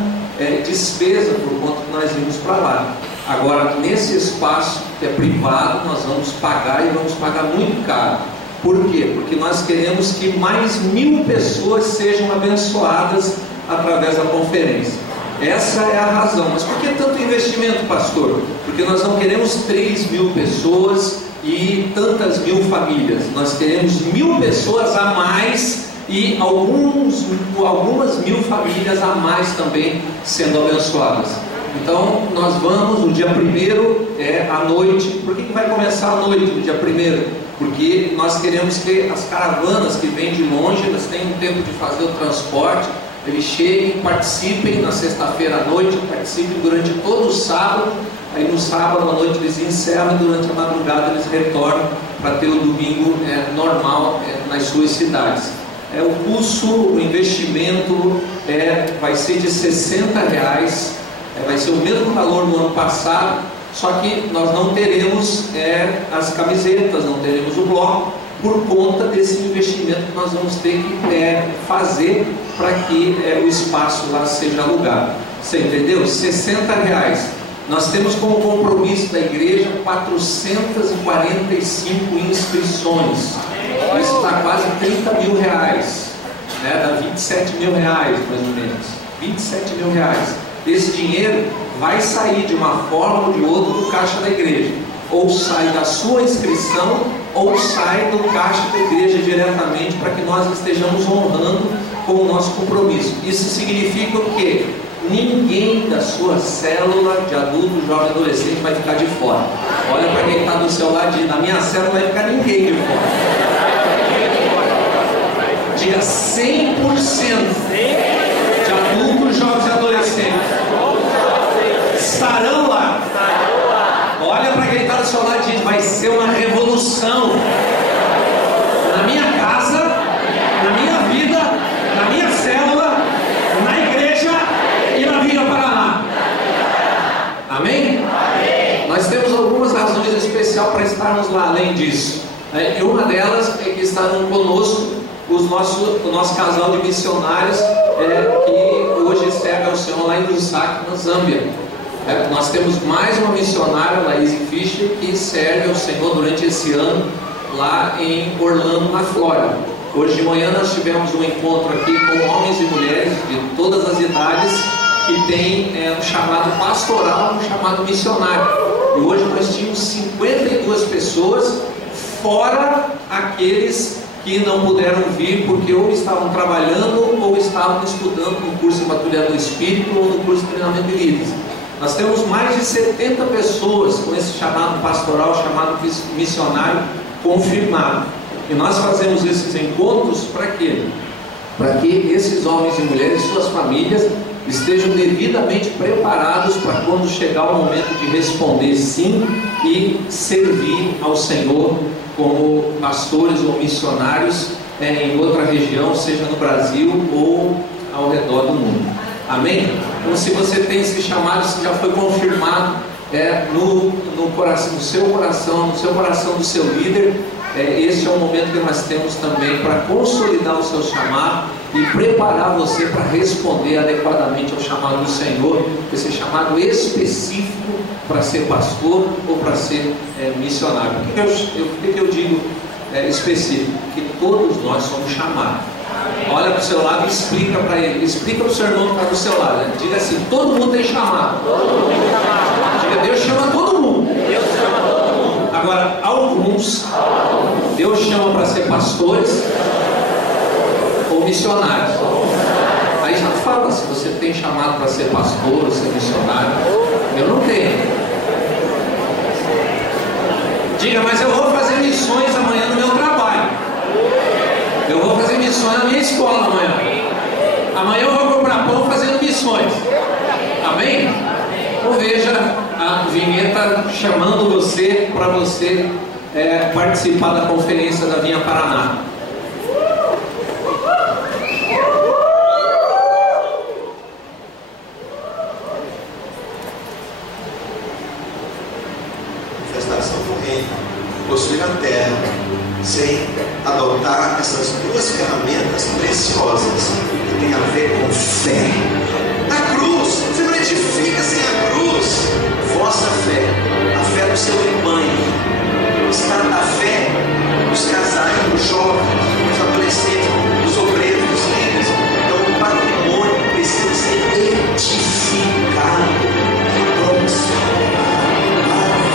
despesa por conta que nós íamos para lá. Agora, nesse espaço que é privado, nós vamos pagar e vamos pagar muito caro. Por quê? Porque nós queremos que mais 1.000 pessoas sejam abençoadas através da conferência. Essa é a razão. Mas por que tanto investimento, pastor? Porque nós não queremos 3.000 pessoas e tantas 1.000 famílias. Nós queremos 1.000 pessoas a mais e algumas 1.000 famílias a mais também sendo abençoadas. Então nós vamos no dia 1º à noite. Por que vai começar à noite no dia 1º? Porque nós queremos que as caravanas que vêm de longe, elas tenham um tempo de fazer o transporte. Eles cheguem, participem na sexta-feira à noite, participem durante todo o sábado. Aí no sábado à noite eles encerram e durante a madrugada eles retornam para ter o domingo normal nas suas cidades. O custo, o investimento vai ser de R$60, vai ser o mesmo valor do ano passado, só que nós não teremos as camisetas, não teremos o bloco, por conta desse investimento que nós vamos ter que fazer para que o espaço lá seja alugado. Você entendeu? R$60. Nós temos como compromisso da igreja 445 inscrições. Isso dá quase R$30.000, dá R$27.000 mais ou menos. R$27.000. Esse dinheiro vai sair de uma forma ou de outra do caixa da igreja. Ou sai da sua inscrição, ou sai do caixa da igreja diretamente, para que nós estejamos honrando com o nosso compromisso. Isso significa o quê? Ninguém da sua célula de adulto, jovem, adolescente vai ficar de fora. Olha para quem está do seu ladinho. Na minha célula não vai ficar ninguém de fora. Dia 100% de adultos, jovens e adolescentes estarão lá. Olha para quem está do seu lado, gente, vai ser uma revolução na minha casa, na minha vida, na minha célula, na igreja e na Via Paraná. Amém? Amém? Nós temos algumas razões especiais para estarmos lá, além disso. E uma delas é que estarão conosco o nosso casal de missionários que hoje serve ao Senhor lá em Lusaka, na Zâmbia. Nós temos mais uma missionária, Laís Fischer, que serve ao Senhor durante esse ano lá em Orlando, na Flórida. Hoje de manhã nós tivemos um encontro aqui com homens e mulheres de todas as idades que tem um chamado pastoral, um chamado missionário. E hoje nós tínhamos 52 pessoas, fora aqueles que não puderam vir porque ou estavam trabalhando ou estavam estudando no curso de maturidade do Espírito ou no curso de treinamento de líderes. Nós temos mais de 70 pessoas com esse chamado pastoral, chamado missionário confirmado. E nós fazemos esses encontros para quê? Para que esses homens e mulheres e suas famílias estejam devidamente preparados para quando chegar o momento de responder sim e servir ao Senhor como pastores ou missionários em outra região, seja no Brasil ou ao redor do mundo. Amém? Então, se você tem esse chamado, se já foi confirmado no coração, no seu coração do seu líder, esse é o momento que nós temos também para consolidar o seu chamado e preparar você para responder adequadamente ao chamado do Senhor, esse chamado específico para ser pastor ou para ser missionário. Por que eu digo específico? Porque todos nós somos chamados. Olha para o seu lado e explica para ele, explica para o seu irmão que está do seu lado, né? Diga assim: todo mundo tem chamado. Diga: Deus chama todo mundo. Agora, alguns Deus chama para ser pastores ou missionários. Aí já fala se você tem chamado para ser pastor ou ser missionário. Eu não tenho. Diga: mas eu vou fazer missões amanhã no meu trabalho. Eu vou fazer missões na minha escola amanhã. Amanhã eu vou comprar pão fazendo missões. Amém? Então veja a vinheta chamando você para você participar da conferência da Vinha Paraná. Manifestação do reino, possuir a terra, sem adotar essas duas ferramentas preciosas que tem a ver com fé. A cruz, você não edifica sem a cruz. Vossa fé, a fé do seu rebanho, está na fé dos casais, dos jovens, dos adolescentes, dos obreiros, dos líderes. Então o patrimônio precisa ser edificado, prosperará,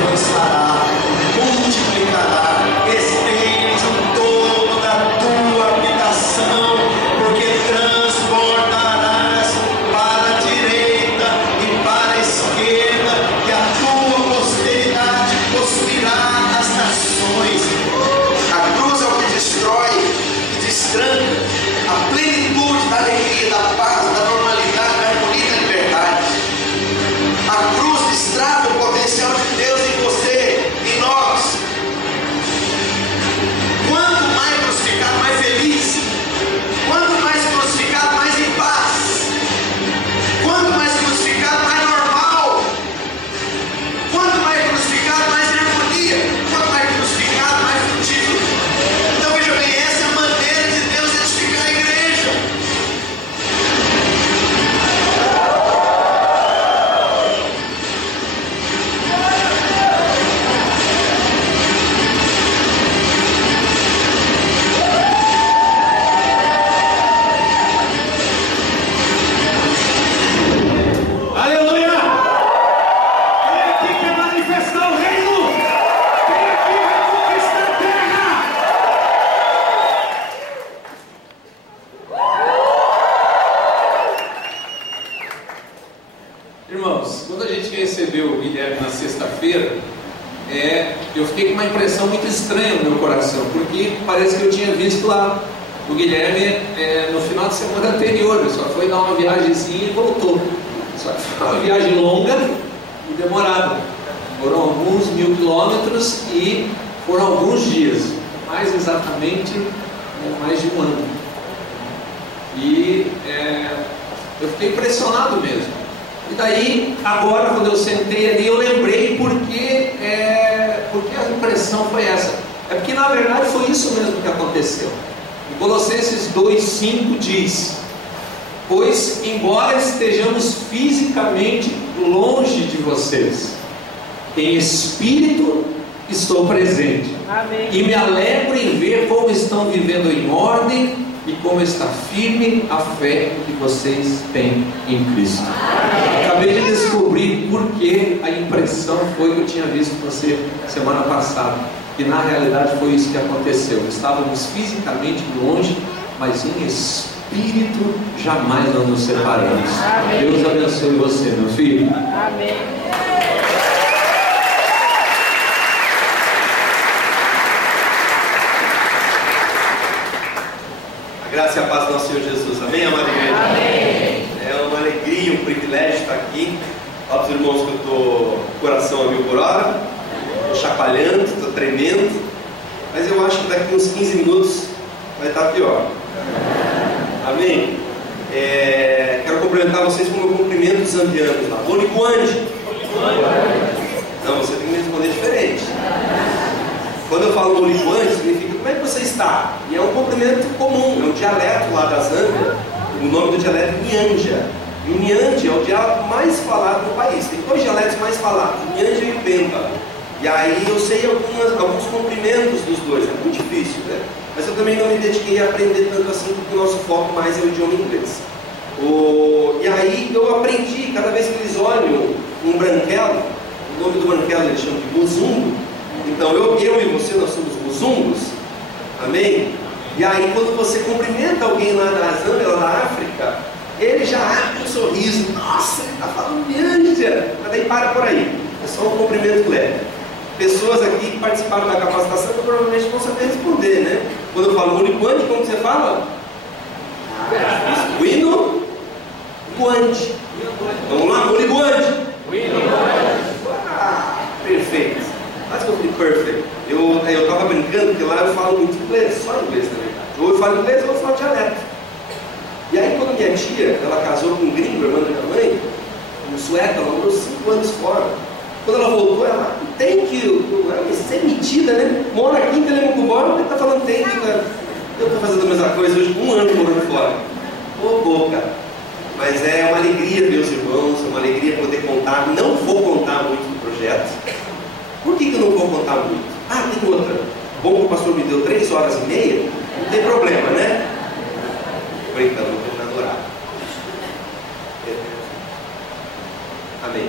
avançará, multiplicará. Estende o todo da tua habitação, porque transportarás para a direita e para a esquerda, e a tua posteridade possuirá as nações. A cruz é o que destrói, que destranca a plenitude da alegria, da paz, da normalidade, da harmonia e da liberdade. A cruz destrava o potencial de Deus em você, em nós. Quanto mais crucificado, mais feliz. Quanto mais crucificado, mais em paz. Quanto mais crucificado, mais normal. Quanto mais crucificado, mais em harmonia. Quanto mais crucificado, mais frutífero. Então veja bem, essa é a maneira de Deus edificar a igreja. Aleluia! Quem aqui quer manifestar o reino? Quem aqui quer conquistar a terra? Irmãos, quando a gente recebeu o Guilherme na sexta-feira, eu fiquei com uma impressão muito estranha no meu coração, porque parece que eu tinha visto lá o Guilherme no final de semana anterior. Ele só foi dar uma viagemzinha e voltou. Só que foi uma viagem longa e demorada. Foram alguns 1000 quilômetros e foram alguns dias, mais exatamente mais de um ano. E eu fiquei impressionado mesmo. E daí, agora, quando eu sentei ali, eu lembrei porque a impressão foi essa. É porque, na verdade, foi isso mesmo que aconteceu. Em Colossenses 2,5 diz: pois, embora estejamos fisicamente longe de vocês. Em espírito estou presente. Amém. E me alegro em ver como estão vivendo em ordem e como está firme a fé que vocês têm em Cristo. Acabei de descobrir por que a impressão foi que eu tinha visto você semana passada. E na realidade foi isso que aconteceu. Estávamos fisicamente longe, mas em espírito jamais nós nos separamos. Amém. Deus abençoe você, meu filho. Amém. Graça e a paz do nosso Senhor Jesus. Amém, amada igreja? Amém. É uma alegria, um privilégio estar aqui. Fala para os irmãos que eu estou coração a 1000 por hora, estou chacoalhando, estou tremendo, mas eu acho que daqui uns 15 minutos vai estar pior. Amém? Quero cumprimentar vocês com o meu cumprimento dos zambianos lá. Oliguande. Não, você tem que me responder diferente. Quando eu falo Oliguande, significa como é que você está? E é um cumprimento comum, é um dialeto lá da Zâmbia. O nome do dialeto é Nyanja. E o Nyanja é o dialeto mais falado no país. Tem 2 dialetos mais falados, o Nyanja e o Pemba. E aí eu sei alguns cumprimentos dos dois, é muito difícil, né? Mas eu também não me dediquei a aprender tanto assim, porque o nosso foco mais é o idioma inglês. E aí eu aprendi, cada vez que eles olham um branquelo, o nome do branquelo eles chamam de muzungo. Então eu e você, nós somos muzungos, amém? E aí quando você cumprimenta alguém lá na Zâmbia, lá na África, ele já abre um sorriso. Nossa, ele está falando Nyanja. Mas daí para por aí, é só um cumprimento leve. Pessoas aqui que participaram da capacitação provavelmente vão saber responder, né? Quando eu falo Oliguande, como você fala? Wino Guande. Vamos lá, Oliguande. Perfeito. Quase que eu fui perfect. Eu estava brincando, porque lá eu falo muito inglês, só inglês na verdade. Ou eu falo inglês ou eu falo dialeto. E aí quando minha tia, ela casou com um gringo, irmã da minha mãe, um sueco, ela morou 5 anos fora. Quando ela voltou, ela, thank you. Ela é metida, né? Mora aqui em Telemocubora, ele está falando thank you, cara. Eu estou fazendo a mesma coisa hoje, 1 ano morando fora. Ô boca. Mas é uma alegria, meus irmãos, é uma alegria poder contar. Não vou contar muito do projeto. Por que eu não vou contar muito? Ah, tem outra. Bom que o pastor me deu 3 horas e meia, não tem problema, né? Brincando, vou terminar do horário. Amém.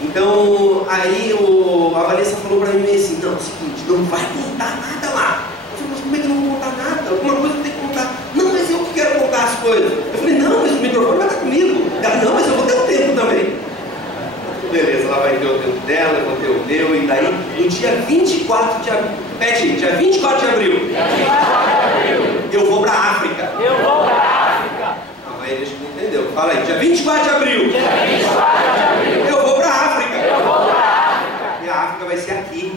Então, aí a Vanessa falou para mim assim, não, é o seguinte, não vai contar nada lá. Eu falei, mas como é que eu não vou contar nada? Alguma coisa eu tenho que contar. Não, mas eu que quero contar as coisas. Eu falei, não, mas o microfone vai estar comigo. Ela, não, mas eu vou ter um tempo também. Beleza, ela vai ter o tempo dela, eu vou ter o meu, e daí, no dia 24 de abril, pede, dia 24 de abril, eu vou para a África. Não, aí deixa eu entender. Fala aí, dia 24 de abril, eu vou para a África. E a África vai ser aqui.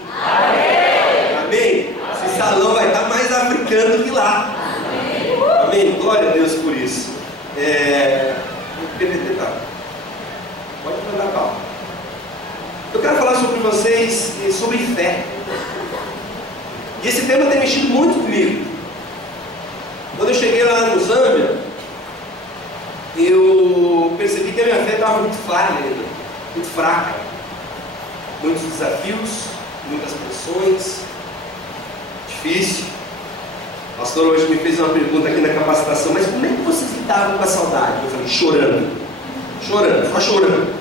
Amém? Esse salão vai estar mais africano que lá. Amém? Glória a Deus por isso. O PPT tá. Pode mandar palma. Eu quero falar sobre vocês sobre fé. E esse tema tem mexido muito comigo. Quando eu cheguei lá no Zâmbia, eu percebi que a minha fé estava muito fraca ainda, muito fraca. Muitos desafios, muitas pressões, difícil. O pastor hoje me fez uma pergunta aqui na capacitação, mas como é que vocês lidavam com a saudade? Eu falei, chorando, só chorando.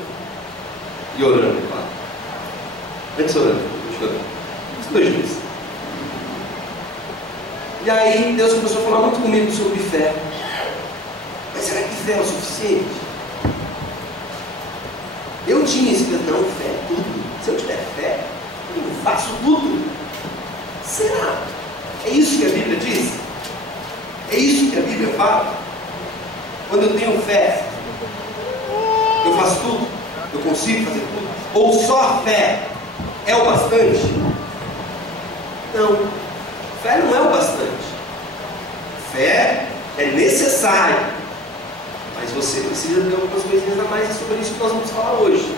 E orando, claro. Antes orando, chorando. Os 2 dias. E aí Deus começou a falar muito comigo sobre fé. Mas será que fé é o suficiente? Eu tinha esse não, fé é tudo. Se eu tiver fé, eu faço tudo. Será? É isso que a Bíblia diz? É isso que a Bíblia fala? Quando eu tenho fé, eu faço tudo? Eu consigo fazer tudo? Ou só a fé é o bastante? Não. Fé não é o bastante. Fé é necessário. Mas você precisa ter algumas coisinhas a mais. É sobre isso que nós vamos falar hoje.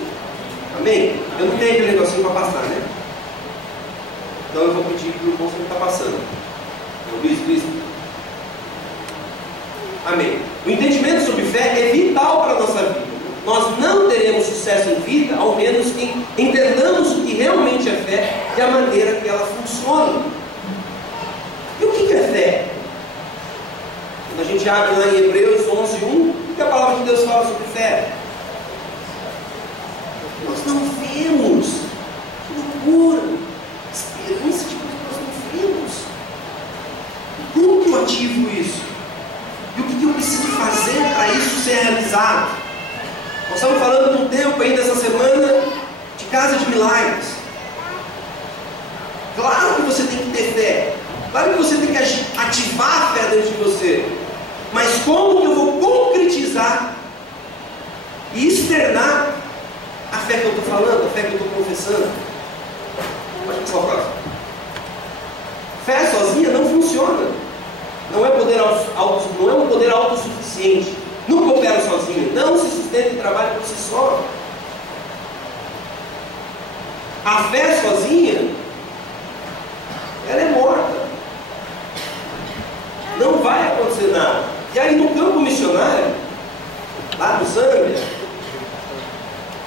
Amém? Eu não tenho aquele negocinho para passar, né? Então eu vou pedir para o irmão que está passando. Luiz. Amém. O entendimento sobre fé é vital para a nossa vida. nós não teremos sucesso em vida, ao menos que entendamos o que realmente é fé e a maneira que ela funciona. E o que é fé? Quando a gente abre lá em Hebreus 11:1, o que a palavra de Deus fala sobre fé? Nós não vemos. Que loucura! Esperança de coisa que nós não vemos. Como que eu ativo isso? E o que eu preciso fazer para isso ser realizado? Nós estamos falando de um tempo ainda essa semana de casa de milagres. Claro que você tem que ter fé. Claro que você tem que ativar a fé dentro de você. Mas como que eu vou concretizar e externar a fé que eu estou falando, a fé que eu estou confessando? Pode passar o próximo. Fé sozinha não funciona. Não é um poder autossuficiente. Nunca opera sozinho. Não se sustenta e trabalha por si só. A fé sozinha, ela é morta. Não vai acontecer nada. E aí no campo missionário, lá no Zâmbia,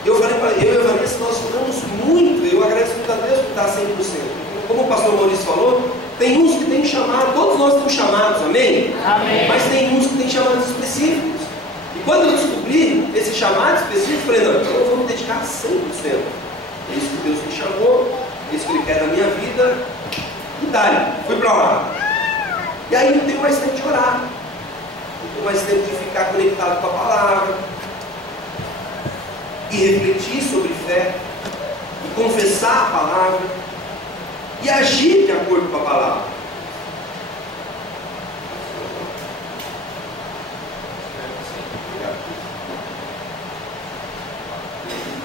eu falei para eu e a Vanessa, nós oramos muito. Eu agradeço muito a Deus por estar 100%. Como o pastor Maurício falou, tem uns que têm chamado, todos nós temos chamados, amém? Amém. Mas tem uns que têm chamados específicos. E quando eu descobri esse chamado específico, eu falei, não, então eu vou me dedicar 100%. É isso que Deus me chamou, é isso que Ele quer da minha vida. E dali, fui para lá. E aí não tenho mais tempo de orar. Não tenho mais tempo de ficar conectado com a palavra. E refletir sobre fé. E confessar a palavra. E agir de acordo com a palavra.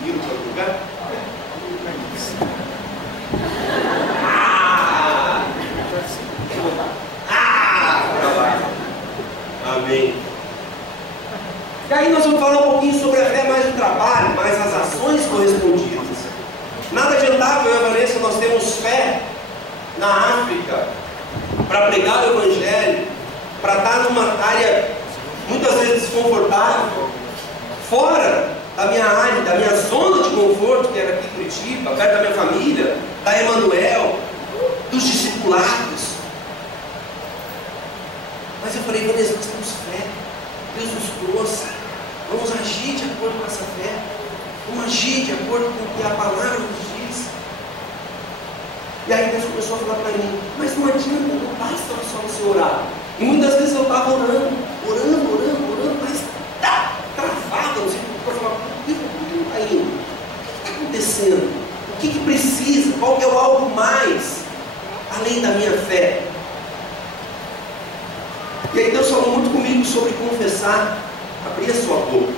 Viram para o lugar? Amém. E aí nós vamos falar um pouquinho sobre a fé, mais o trabalho, mais as ações correspondidas. Nada adiantava, eu e a Vanessa, nós temos fé na África para pregar o Evangelho, para estar numa área muitas vezes desconfortável, fora da minha área, da minha zona de conforto, que era aqui em Curitiba, perto da minha família, da Emanuel, dos discipulados. Mas eu falei, Vanessa, nós temos fé, Deus nos trouxe, vamos agir de acordo com essa fé, vamos agir de acordo com o que a palavra nos diz. E aí Deus começou a falar para mim, mas não adianta, não basta só você orar. E muitas vezes eu estava orando, mas travado, não sei o que eu falava, por que não está indo? O que está acontecendo? O que precisa? Qual que é o algo mais, além da minha fé? E aí Deus falou muito comigo sobre confessar, abrir a sua boca.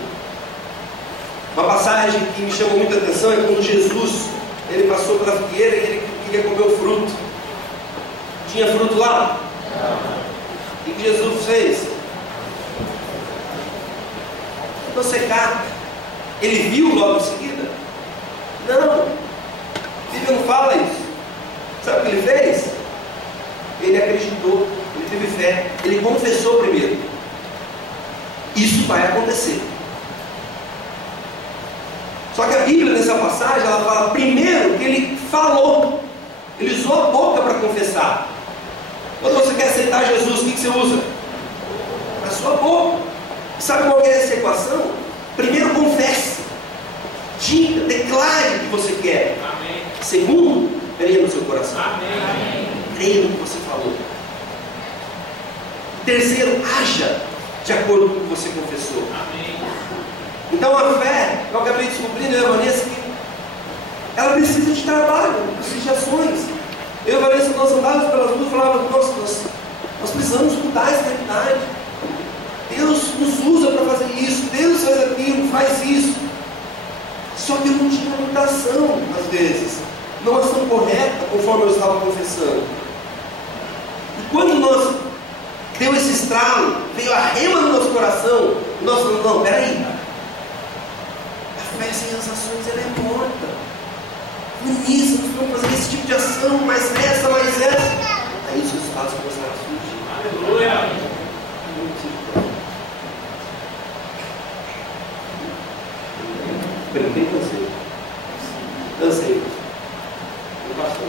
Uma passagem que me chamou muita atenção é quando Jesus, ele passou pela figueira e ele queria comer o fruto. Tinha fruto lá? O que Jesus fez? Ficou secado. Ele viu logo em seguida? Não. A Bíblia não fala isso. Sabe o que ele fez? Ele acreditou. Ele teve fé, ele confessou primeiro. Isso vai acontecer. Só que a Bíblia, nessa passagem, ela fala primeiro que ele falou. Ele usou a boca para confessar. Quando você quer aceitar Jesus, o que você usa? A sua boca. Sabe qual é essa equação? Primeiro confesse. Diga, declare o que você quer. Amém. Segundo, creia no seu coração. Amém. Creia no que você falou. Terceiro, haja de acordo com o que você confessou. Amém. Então a fé, eu acabei descobrindo, eu e a Vanessa, que ela precisa de trabalho, precisa de ações. Eu e a Vanessa, nós andávamos pelas ruas e falávamos, nossa, nós precisamos mudar essa realidade. Deus nos usa para fazer isso, Deus faz aquilo, faz isso. Só que eu não tinha muita ação, às vezes. Não ação correta, conforme eu estava confessando. E quando nós deu esse estralo, veio a rema no nosso coração, e nós falamos, não, peraí, a fé sem as ações, ela é morta. Uniça, nós vamos fazer esse tipo de ação, mais essa. Aí os resultados começaram a surgir. Aleluia! brinquei e cansei. Cansei. Não passou.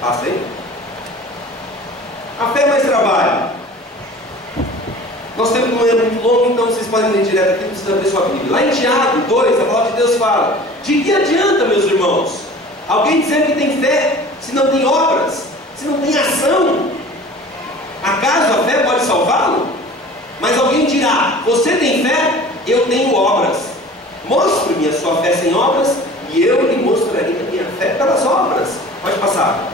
Passei? A fé mais trabalho. Nós temos um erro muito longo, então vocês podem ler direto aqui, não precisa abrir sua Bíblia. Lá em Tiago 2, a palavra de Deus fala: de que adianta, meus irmãos, alguém dizer que tem fé se não tem obras, se não tem ação? Acaso a fé pode salvá-lo? Mas alguém dirá: você tem fé? Eu tenho obras. Mostre-me a sua fé sem obras, e eu lhe mostrarei a minha fé pelas obras. Pode passar.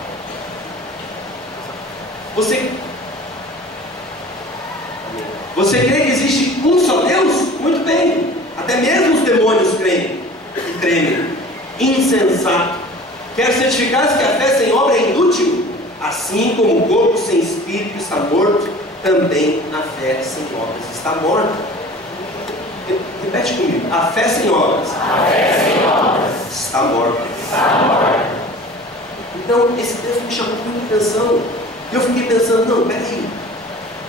Você crê que existe um só Deus? Muito bem. Até mesmo os demônios creem e tremem. Insensato. Quer certificar-se que a fé sem obra é inútil? Assim como o corpo sem espírito está morto, também a fé sem obras está morta. Repete comigo. A fé sem obras, está morta. Então, esse texto me chamou muita atenção. Eu fiquei pensando, não, peraí.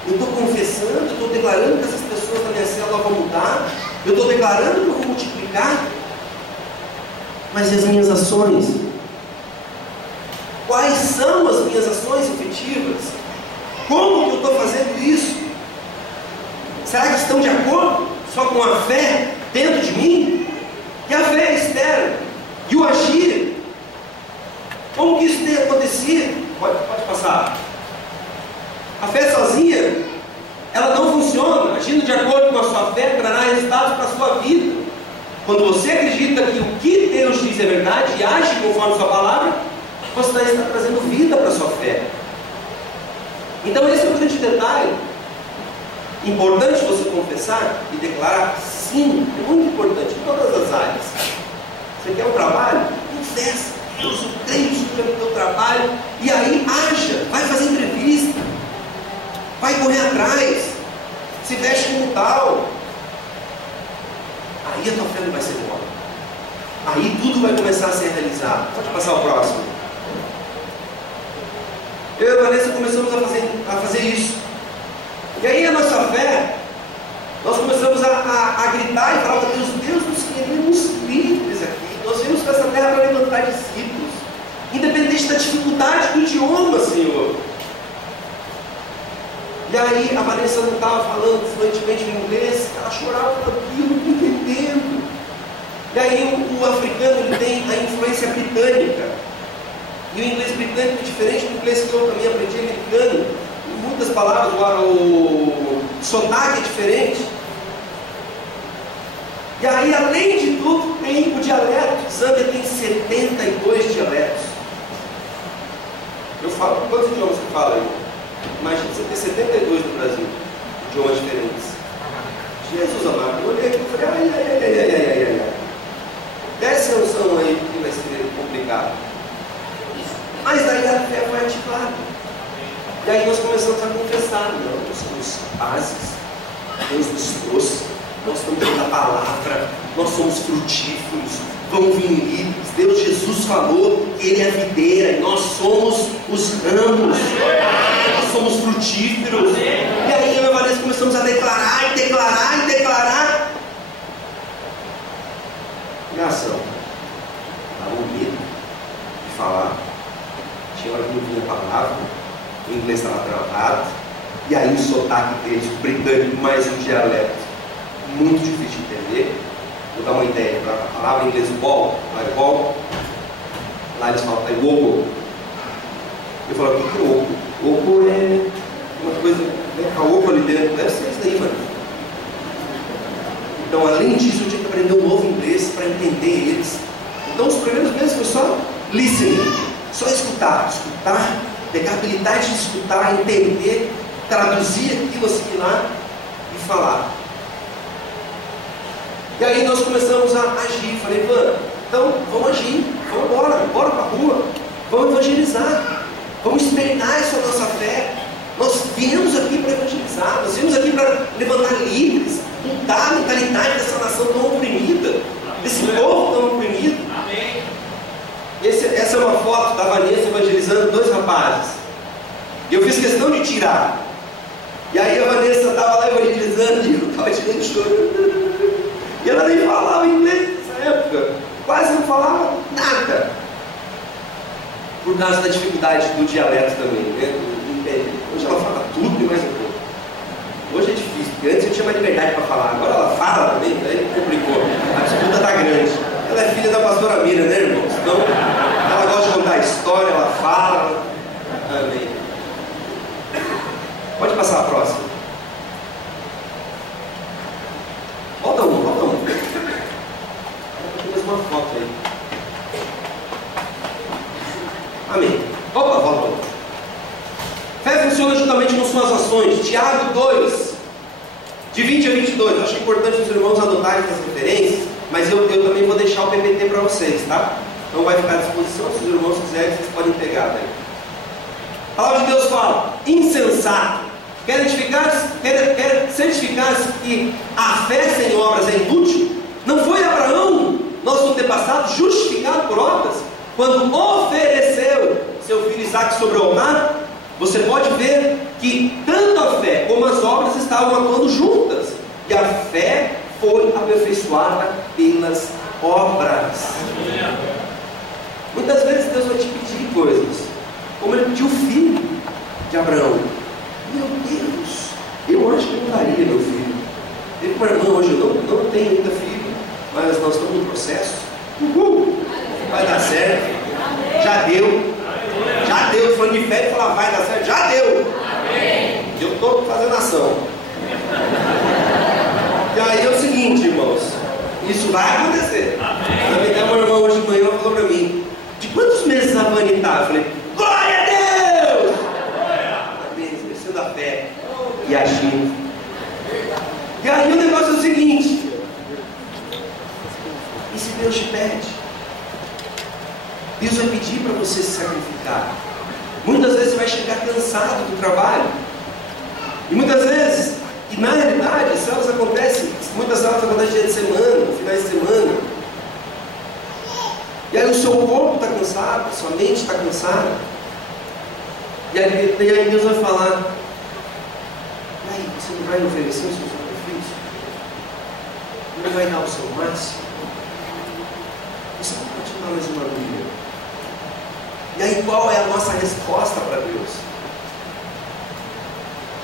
Eu estou confessando, eu estou declarando que essas pessoas da minha célula vão mudar, eu estou declarando que eu vou multiplicar, mas e as minhas ações? Quais são as minhas ações efetivas? Como que eu estou fazendo isso? Será que estão de acordo só com a fé dentro de mim? E a fé externa? E o agir? Como que isso tem acontecido? Pode passar. A fé sozinha, ela não funciona. Agindo de acordo com a sua fé, trará resultados para a sua vida. Quando você acredita que o que Deus diz é verdade e age conforme a sua palavra, você está trazendo vida para a sua fé. Então esse é um grande detalhe. Importante você confessar e declarar sim. É muito importante em todas as áreas. Você quer um trabalho? Confessa. Deus, eu creio no teu trabalho. E aí haja. Vai fazer entrevista. Vai correr atrás, se veste como tal. Aí a tua fé não vai ser embora. Aí tudo vai começar a ser realizado. Pode passar o próximo. Eu e a Vanessa começamos a fazer isso. E aí a nossa fé, nós começamos a gritar e falar: Deus, nós queremos livres aqui. Nós viemos para essa terra para levantar discípulos, independente da dificuldade do idioma, Senhor. E aí a Vanessa não estava falando fluentemente o inglês, ela chorava por aquilo, não entendendo. E aí o africano, ele tem a influência britânica. E o inglês britânico é diferente do inglês que eu também aprendi americano. Em muitas palavras, o sotaque é diferente. E aí, além de tudo, tem o dialeto. Zâmbia tem 72 dialetos. Eu falo, quantos idiomas você fala aí? Imagina você ter 72 no Brasil, idiomas diferentes. Jesus amado, eu olhei aqui e falei: ai. Desce a unção aí que vai ser complicado. Mas daí a fé foi ativada. E aí nós começamos a confessar: não, nós somos capazes, Deus nos trouxe, nós estamos dentro da palavra, nós somos frutíferos, vão vir livres. Deus, Jesus falou que Ele é a videira e nós somos os ramos. Nós somos frutíferos. E aí eu e a Vanessa começamos a declarar. E a ação? Estava com medo de falar. Tinha hora que não vinha a palavra, o inglês estava travado. E aí o sotaque deles, o britânico mais o dialeto, muito difícil de entender. Vou dar uma ideia. A palavra em inglês ball, lá eles falam wogo. Eu falo: o que é oco? Oco é uma coisa, né? A oco ali dentro, deve ser isso daí, mano. Então, além disso, eu tinha que aprender um novo inglês para entender eles. Então, os primeiros meses foi só listening, só escutar, pegar a habilidade de escutar, entender, traduzir aquilo, assimilar e falar. E aí nós começamos a agir. Falei: mano, então vamos agir, vamos embora, bora para a rua, vamos evangelizar, vamos experimentar essa nossa fé. Nós viemos aqui para evangelizar, nós viemos aqui para levantar livres, mudar a mentalidade dessa nação tão oprimida, desse povo tão oprimido. Essa é uma foto da Vanessa evangelizando 2 rapazes. E eu fiz questão de tirar. E aí a Vanessa estava lá evangelizando e eu estava tirando choro. E ela nem falava inglês nessa época, quase não falava nada. Por causa da dificuldade do dialeto também, né? Hoje ela fala tudo e mais um pouco. Hoje é difícil, porque antes eu tinha mais liberdade para falar, agora ela fala também, aí complicou. A disputa está grande. Ela é filha da pastora Mira, né, irmãos? Então, ela gosta de contar história, ela fala. Amém. Pode passar a próxima. Volta um. Vou fazer uma foto aí. Amém. Opa, volta um. Fé funciona juntamente com suas ações. Tiago 2, de 20 a 22. Eu acho importante os irmãos adotarem essas referências, mas eu também vou deixar o PPT para vocês, tá? Então vai ficar à disposição, se os irmãos quiserem, vocês podem pegar daí. A palavra de Deus fala: insensato. Quer certificar-se que a fé sem obras é inútil? Não foi Abraão, nosso antepassado, justificado por obras, quando ofereceu seu filho Isaque sobre o altar? Você pode ver que tanto a fé como as obras estavam atuando juntas, e a fé foi aperfeiçoada pelas obras. Muitas vezes Deus vai te pedir coisas, como Ele pediu o filho de Abraão. Meu Deus, eu acho que eu não daria meu filho. Teve uma irmã hoje, eu não tenho ainda filho, mas nós estamos no processo. Vai dar certo. Já deu. Falando de fé e falar vai dar certo, já deu. Eu estou fazendo ação. E aí é o seguinte, irmãos, isso vai acontecer. Até uma irmã hoje de manhã falou para mim: de quantos meses a Vani está? Eu falei: glória a Deus! Crescendo a fé e agindo. E aí o negócio é o seguinte: e se Deus te pede? Deus vai pedir para você se sacrificar. Muitas vezes você vai chegar cansado do trabalho. E muitas vezes, e na realidade, as celas acontecem, muitas celas acontecem dia de semana, finais de semana. E aí o seu corpo está cansado, a sua mente está cansada. E aí Deus vai falar: e aí, você não vai oferecer o seu sacrifício? Não vai dar o seu máximo? Você não pode dar mais uma vida. E aí qual é a nossa resposta para Deus?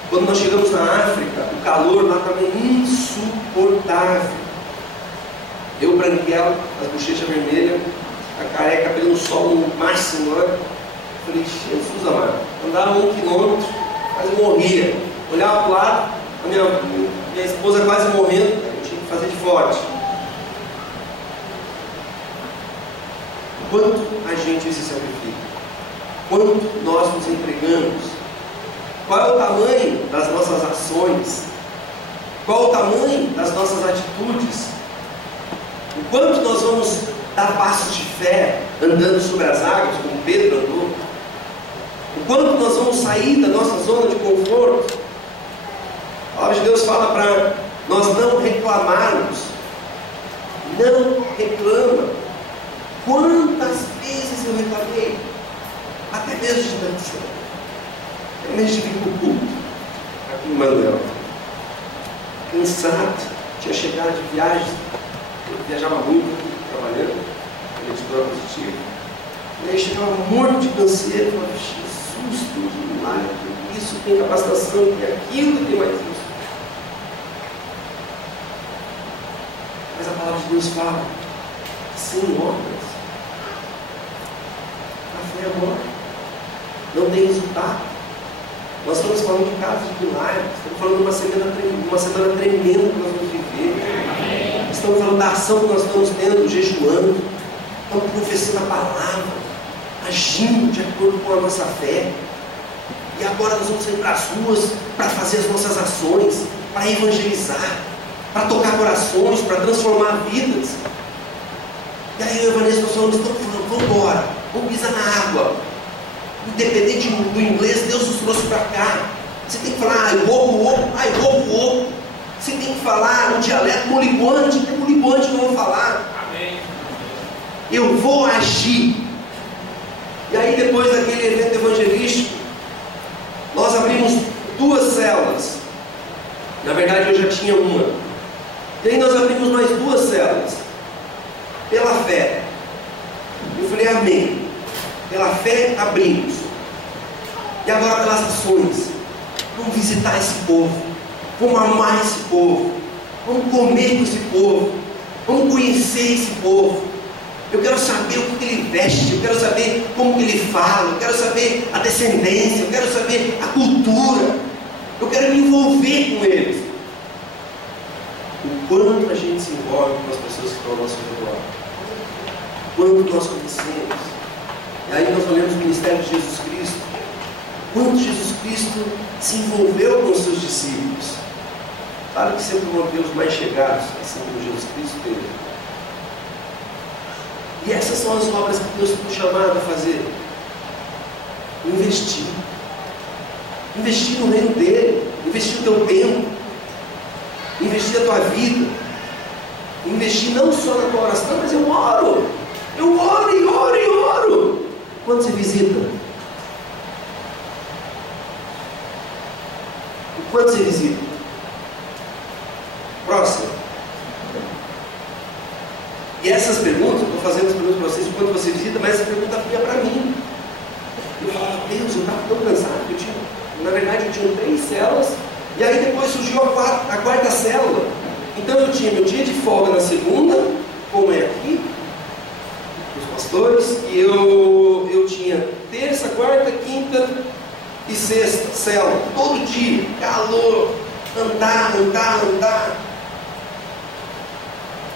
Quando nós chegamos na África, o calor lá também é insuportável. Eu branquelo, as bochechas vermelhas, a careca pelo sol no máximo, né? Falei: Jesus amado, andava 1 quilômetro, quase morria. Olhava para o lado, a minha esposa quase morrendo, eu tinha que fazer de forte. Quanto a gente se sacrifica? Quanto nós nos entregamos? Qual é o tamanho das nossas ações? Qual é o tamanho das nossas atitudes? O quanto nós vamos dar passos de fé, andando sobre as águas, como Pedro andou? O quanto nós vamos sair da nossa zona de conforto? A palavra de Deus fala para nós não reclamarmos. Não reclama. Quantas vezes eu reclamei? Até mesmo de dança. Até mesmo de vir para o culto. Aqui em Manuel. Cansado. Tinha chegado de viagem. Eu viajava muito, trabalhando. Na editora positiva. E aí chegava morto de canseiro. Eu falava: Jesus, tem milagre, tem isso, tem capacitação, tem aquilo, tem mais isso. Mas a palavra de Deus fala: sem obras, a fé é morta, não tem resultado. Nós estamos falando de casos de milagres, estamos falando de uma semana tremenda que nós vamos viver. Estamos falando da ação que nós estamos tendo, jejuando, estamos professando a palavra, agindo de acordo com a nossa fé. E agora nós vamos sair para as ruas para fazer as nossas ações, para evangelizar, para tocar corações, para transformar vidas. E aí eu e a Vanessa, nós falamos: então vamos embora, vamos pisar na água. Independente do inglês, Deus nos trouxe para cá. Você tem que falar ai, ovo. Você tem que falar o dialeto molibonte, é molibonte que eu vou falar. Amém. Eu vou agir. E aí depois daquele evento evangelístico, nós abrimos 2 células. Na verdade eu já tinha uma. E aí nós abrimos mais 2 pela fé. Eu falei, amém. Pela fé abrimos. E agora pelas ações. Vamos visitar esse povo. Vamos amar esse povo. Vamos comer com esse povo. Vamos conhecer esse povo. Eu quero saber o que ele veste. Eu quero saber como que ele fala. Eu quero saber a descendência. Eu quero saber a cultura. Eu quero me envolver com eles. O quanto a gente se envolve com as pessoas que estão ao nosso redor. Quanto nós conhecemos. E aí nós olhamos o ministério de Jesus Cristo. Quanto Jesus Cristo se envolveu com os seus discípulos. Claro que sempre vão ter os mais chegados, assim como Jesus Cristo teve. E essas são as obras que Deus tem chamado a fazer. Investir. Investir no reino dele. Investir o teu tempo. Investir a tua vida. Investir não só na tua oração, mas eu oro. Eu oro e oro e oro. Quando você visita? Quando você visita? Próximo. E essas perguntas, eu estou fazendo as perguntas para vocês, quando você visita, mas essa pergunta vinha para mim. Eu falava, Deus, eu estava tão cansado que eu tinha, na verdade, eu tinha 3 células, e aí depois surgiu a quarta célula. Então eu tinha meu dia de folga na segunda, como é aqui, os pastores, e eu tinha terça, quarta, quinta e sexta célula, todo dia, calor, andar.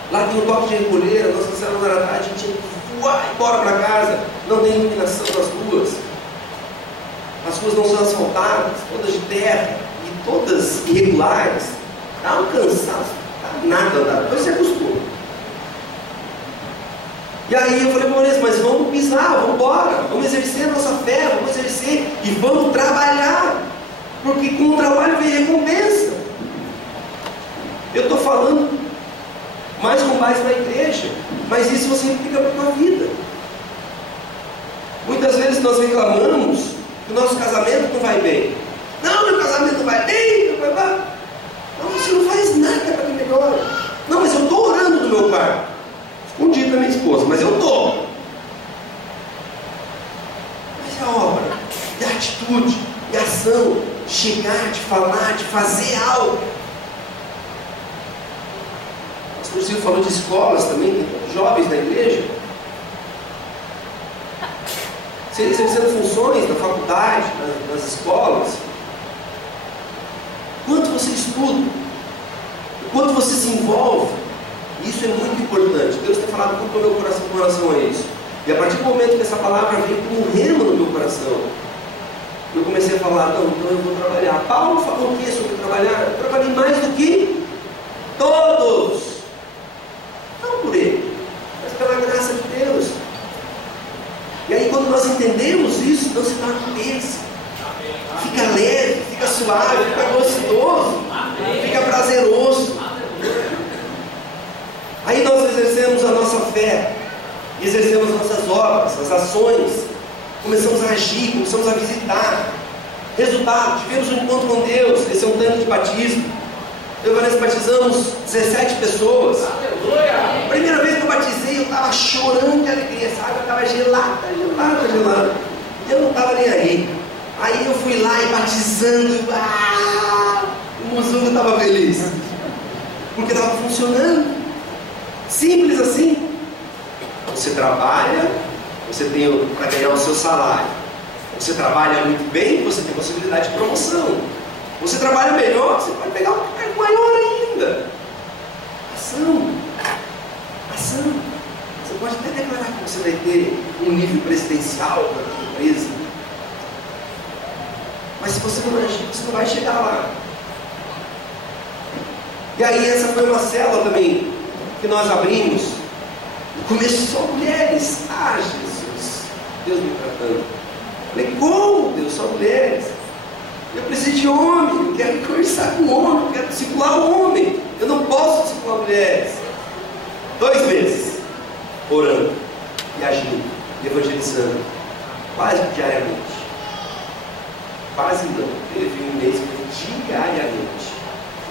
Lá tem um toque de recolher, a nossa célula era tarde, a gente tinha que voar embora para casa, não tem iluminação nas ruas, as ruas não são asfaltadas, todas de terra, e todas irregulares, dá um cansaço, dá nada andar, depois você acostuma. E aí eu falei, Maurício, mas vamos pisar, vamos embora, vamos exercer a nossa fé, vamos exercer e vamos trabalhar, porque com o trabalho vem recompensa. Eu estou falando mais com base na igreja, mas isso você implica para a tua vida. Muitas vezes nós reclamamos que o nosso casamento não vai bem. Não, meu casamento não vai bem, não vai bem. Não, você não faz nada para que melhore. Não, mas eu estou orando no meu quarto. Escondido da minha esposa, mas eu estou. Mas é a obra, de atitude, de ação, de chegar, de falar, de fazer algo. O pastor Silvio falou de escolas também, tem jovens na igreja. Se eles exercendo funções na faculdade, nas escolas, quanto você estuda, quanto você se envolve, isso é muito importante. Deus tem falado muito no meu coração com relação a isso. E a partir do momento que essa palavra veio como um rema no meu coração, eu comecei a falar, não, então eu vou trabalhar. Paulo falou o que sobre trabalhar? Eu trabalhei mais do que todos. Não por ele, mas pela graça de Deus. E aí quando nós entendemos isso, Deus se torna bênção. Fica leve, fica suave, fica gostoso, fica prazeroso. Aí nós exercemos a nossa fé, exercemos as nossas obras, as ações, começamos a agir, começamos a visitar. Resultado, tivemos um encontro com Deus, esse é um tanto de batismo. Eu e Vanessa batizamos 17 pessoas. A primeira vez que eu batizei, eu estava chorando de alegria, sabe? Eu estava gelada. E eu não estava nem aí. Aí eu fui lá e batizando, o Muzunga estava feliz, porque estava funcionando. Simples assim. Você trabalha, você tem para ganhar o seu salário. Você trabalha muito bem, você tem possibilidade de promoção. Você trabalha melhor, você pode pegar um cargo maior ainda. Ação. Você pode até declarar que você vai ter um nível presidencial para a sua empresa. Mas se você não agir, você não vai chegar lá. E aí essa foi uma célula também que nós abrimos. No começo só mulheres. Ah, Jesus, Deus me tratando. Falei, como Deus, só mulheres? Eu preciso de homem, eu quero conversar com homem, eu quero discipular homem. Eu não posso discipular mulheres. 2 meses orando e agindo, e evangelizando, quase diariamente. Quase não, teve um mês que diariamente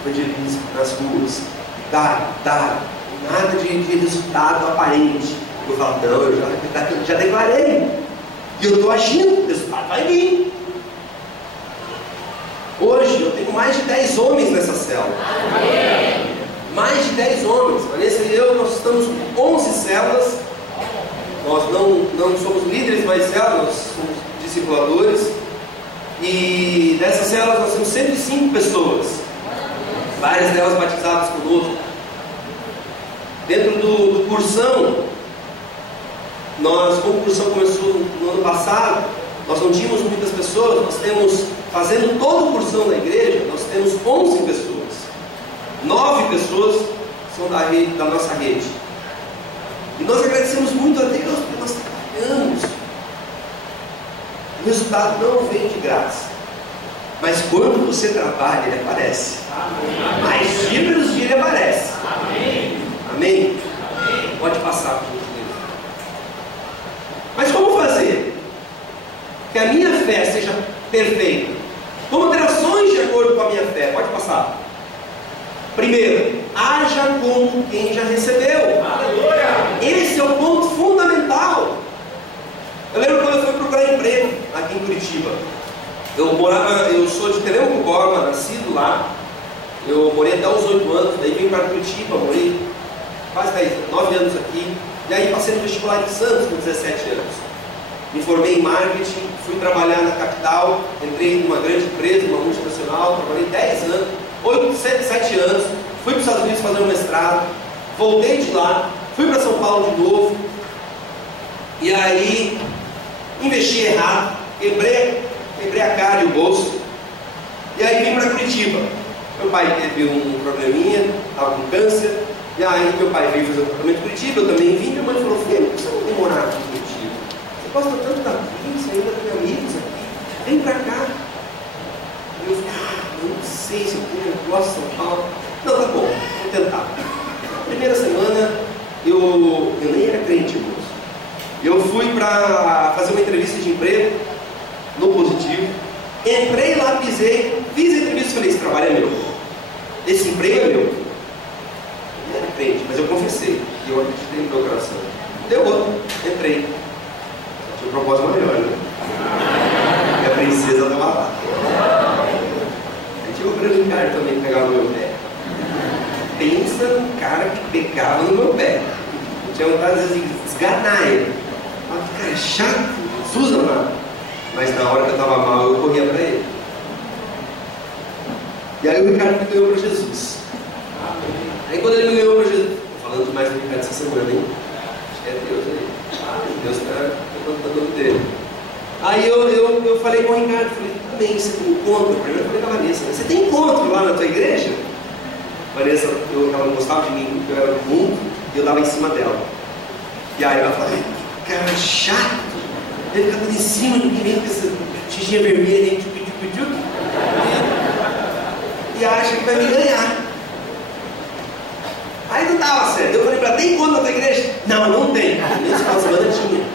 evangelismo nas ruas, dar, nada de resultado aparente. Eu falo, não, eu já declarei. E eu estou agindo, o resultado vai vir. Hoje eu tenho mais de 10 homens nessa célula. Mais de 10 homens. Vanessa e eu, nós estamos com 11 células. Nós não somos líderes mais células, nós somos discipuladores. E dessas células nós temos 105 pessoas. Várias delas batizadas conosco. Dentro do cursão, como o cursão começou no ano passado, nós não tínhamos muitas pessoas. Nós temos, fazendo todo o cursão da igreja, nós temos 11 pessoas. 9 pessoas são da nossa rede. E nós agradecemos muito a Deus porque nós trabalhamos. O resultado não vem de graça. Mas quando você trabalha, ele aparece. Mais dia pelos dias ele aparece. Amém? Pode passar, por gentileza. Mas como fazer? Que a minha fé seja perfeita. Como ter ações de acordo com a minha fé? Pode passar. Primeiro, haja como quem já recebeu. Esse é o ponto fundamental. Eu lembro quando eu fui procurar emprego aqui em Curitiba. Eu sou de Telemaco Borba, nascido lá. Eu morei até os 8 anos, daí vim para Curitiba, morei quase 9 anos aqui. E aí passei no vestibular de Santos com 17 anos. Me formei em marketing, fui trabalhar na capital, entrei numa grande empresa, uma multinacional, trabalhei 10 anos. 7 anos, fui para os Estados Unidos fazer um mestrado, voltei de lá, fui para São Paulo de novo, e aí investi errado, quebrei a cara e o bolso, e aí vim para Curitiba. Meu pai teve um probleminha, estava com câncer, e aí meu pai veio fazer o tratamento em Curitiba, eu também vim. Minha mãe falou: filho, por que você não tem morar aqui em Curitiba? Você gosta tanto daqui, você ainda tem amigos aqui, vem para cá. E eu falei: não sei se eu gosto de São Paulo. Não, tá bom, vou tentar. Na primeira semana, eu nem era crente, moço. Eu fui para fazer uma entrevista de emprego no Positivo. Entrei lá, pisei, fiz a entrevista e falei: esse trabalho é meu. Esse emprego é meu. Eu não era crente, mas eu confessei. E eu acreditei no meu coração. Deu outro, entrei. Tinha um propósito maior, né? E a princesa estava lá. Tinha o grande cara também que pegava no meu pé. Pensa num cara que pegava no meu pé. Eu tinha vontade de esganar ele. Mas cara chato, Jesus amado. Mas na hora que eu estava mal, eu corria para ele. E aí o Ricardo me ganhou para Jesus. Aí quando ele me ganhou para Jesus, estou falando demais do Ricardo essa semana, hein? Acho que é Deus aí. Deus está contando dele. Aí eu falei com o Ricardo, falei: também, você tem encontro? Primeiro eu falei com a Vanessa: você tem encontro lá na tua igreja? Vanessa, ela não gostava de mim, porque eu era do mundo, e eu dava em cima dela. E aí ela falou: cara chato, ele fica em cima do menino com essa tichinha vermelha, e acha que vai me ganhar. Aí não dava certo. Eu falei para ela: tem encontro na tua igreja? Não, não tem. Nesse final de semana tinha.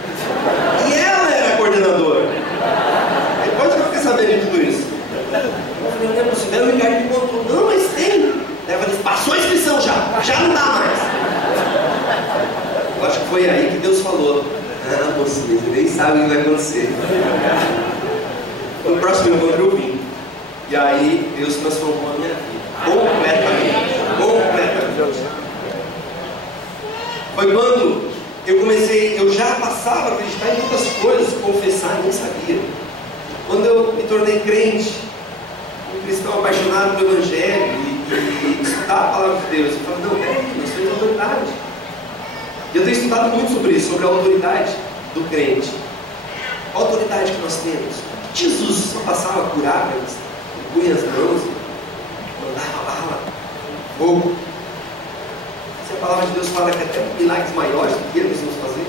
E ela era a coordenadora. Depois que eu fiquei sabendo de tudo isso, eu falei: não é possível. O Ricardo me contou: não, mas tem. Ela falou: passou a inscrição já não dá mais. Eu acho que foi aí que Deus falou: ah, você nem sabe o que vai acontecer. No próximo encontro eu vim. E aí Deus transformou a minha vida completamente. Foi quando eu comecei, eu já passava a acreditar em muitas coisas, confessar, nem sabia. Quando eu me tornei crente, um cristão apaixonado pelo Evangelho e estudar a palavra de Deus, eu falei: não, peraí, nós temos autoridade. E eu tenho estudado muito sobre isso, sobre a autoridade do crente. A autoridade que nós temos. Jesus só passava a curar, punha as mãos, mandava bala, fogo. Se a palavra de Deus fala que até milagres maiores do que eles vamos fazer,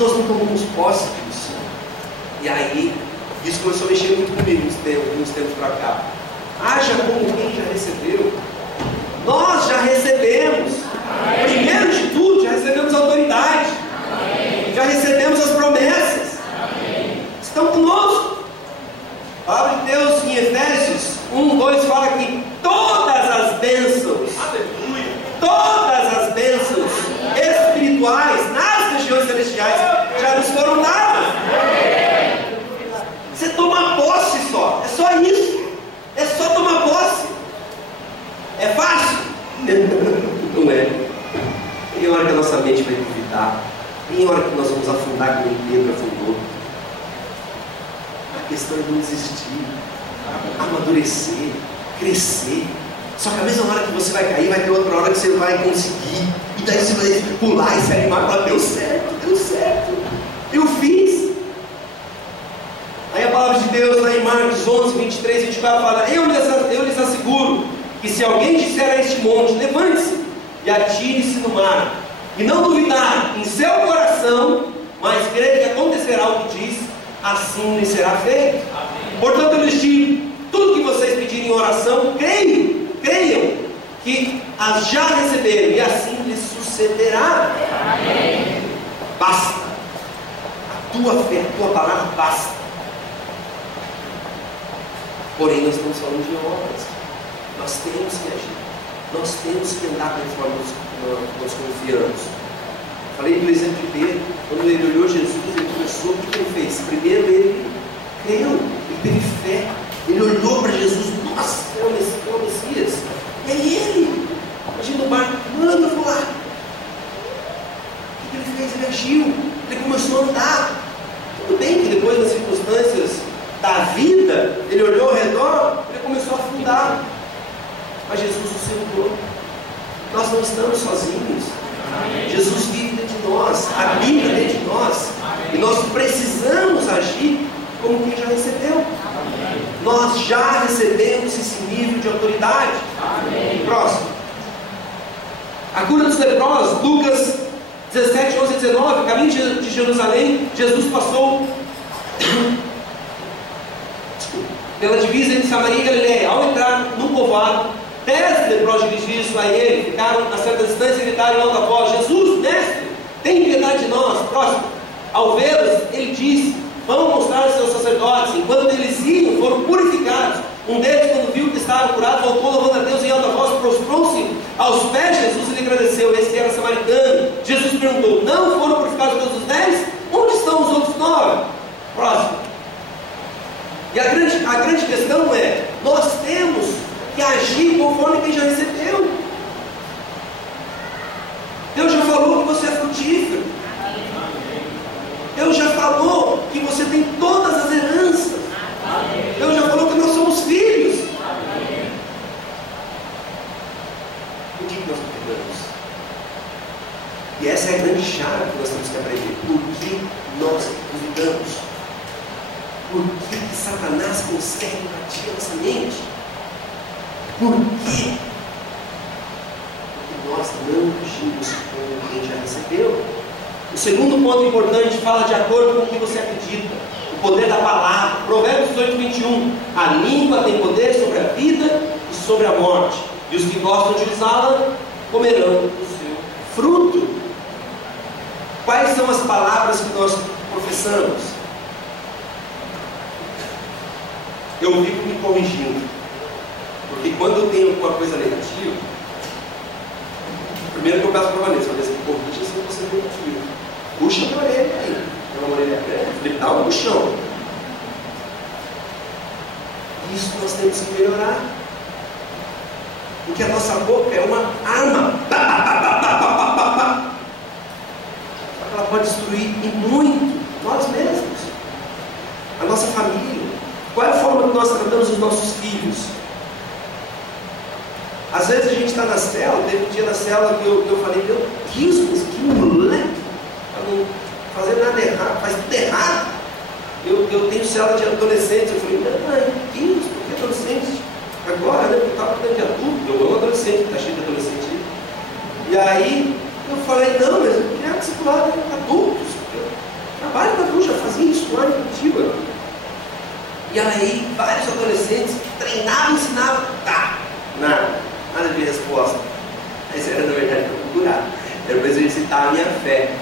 nós não tomamos posse disso. E aí, isso começou a mexer muito comigo uns tempos para cá. Haja como quem já recebeu. Nós já recebemos. Primeiro de tudo, já recebemos autoridade. Já recebemos as promessas. Estão conosco. A palavra de Deus em Efésios 1:2 fala que todas as bênçãos, todas A questão é não desistir, amadurecer, crescer. Só que a mesma hora que você vai cair, vai ter outra hora que você vai conseguir. E daí você vai pular e se animar e falar, deu certo, eu fiz. Aí a palavra de Deus lá em Marcos 11, 23, 24 fala, eu lhes asseguro que se alguém disser a este monte, levante-se e atire-se no mar, e não duvidar em seu coração, mas crer que acontecerá o que diz, assim lhe será feito. Amém. Portanto eu lhes digo, tudo que vocês pedirem em oração, creiam que as já receberam, e assim lhes sucederá. Amém. Basta. A tua fé, a tua palavra basta. Porém nós estamos falando de obras. Nós temos que agir. Nós temos que andar conforme nós confiamos. Falei do exemplo de Pedro. Quando ele olhou Jesus, ele começou, o que ele fez? Primeiro ele creu, ele teve fé. Ele olhou para Jesus, nossa, é o Messias. E aí ele, imagina o barco, manda, eu vou lá. O que ele fez? Ele agiu, ele começou a andar. Tudo bem que depois, nas circunstâncias da vida, ele olhou ao redor, ele começou a afundar. Mas Jesus o segurou. Nós não estamos sozinhos. Amém. Jesus vive dentro de nós, habita dentro de nós. Amém. E nós precisamos agir como quem já recebeu. Amém. Nós já recebemos esse nível de autoridade. Amém. Próximo. A cura dos leprosos, Lucas 17, 11 e 19, caminho de Jerusalém, Jesus passou pela divisa entre Samaria e Galileia. Ao entrar no povoado, 10 leprosos dirigiram-se a ele, ficaram a certa distância e gritaram em alta voz: Jesus, mestre, tem piedade de nós. Próximo. Ao vê-los, ele disse: vão mostrar aos seus sacerdotes. Enquanto eles iam, foram purificados. Um deles, quando viu que estava curado, voltou louvando a Deus em alta voz, prostrou-se aos pés de Jesus e lhe agradeceu. Esse era samaritano. Jesus perguntou: não foram purificados todos os 10? Onde estão os outros 9? Próximo. E a grande questão é: nós temos que agir conforme quem já recebeu. Deus já falou que você é frutífero. Deus já falou que você tem todas as heranças. Deus já falou que nós somos filhos. O que nós duvidamos? E essa é a grande chave que nós temos que aprender. Por que nós duvidamos? Por que Satanás consegue invadir a nossa mente? Por quê? Porque nós não agimos como quem já recebeu. O segundo ponto importante fala de acordo com o que você acredita. O poder da palavra. Provérbios 18, 21. A língua tem poder sobre a vida e sobre a morte. E os que gostam de usá-la comerão o seu fruto. Quais são as palavras que nós professamos? Eu vivo me corrigindo. Porque quando eu tenho alguma coisa negativa, primeiro que eu peço para a Vanessa, assim, corrija se você é negativo. Puxa para ele aí. Tem uma orelha grande, dá um puxão. Isso nós temos que melhorar. Porque a nossa boca é uma arma. Ela pode destruir e muito nós mesmos, a nossa família. Qual é a forma que nós tratamos os nossos filhos? Às vezes a gente está na cela, teve um dia na cela que eu falei: meu Deus, mas que moleque, para não fazer nada errado, faz tudo errado. Eu tenho cela de adolescentes. Eu falei: meu Deus, por que adolescente? Agora, né? Eu estava dentro de adulto, eu amo adolescente, está cheio de adolescente aí. E aí eu falei: não, mas eu queria que você falasse adultos. Eu trabalho na rua, já fazia isso lá em Curitiba. E aí vários adolescentes treinavam, ensinavam, nada de resposta. Mas era, na verdade, para procurar. Era para exercitar a minha fé.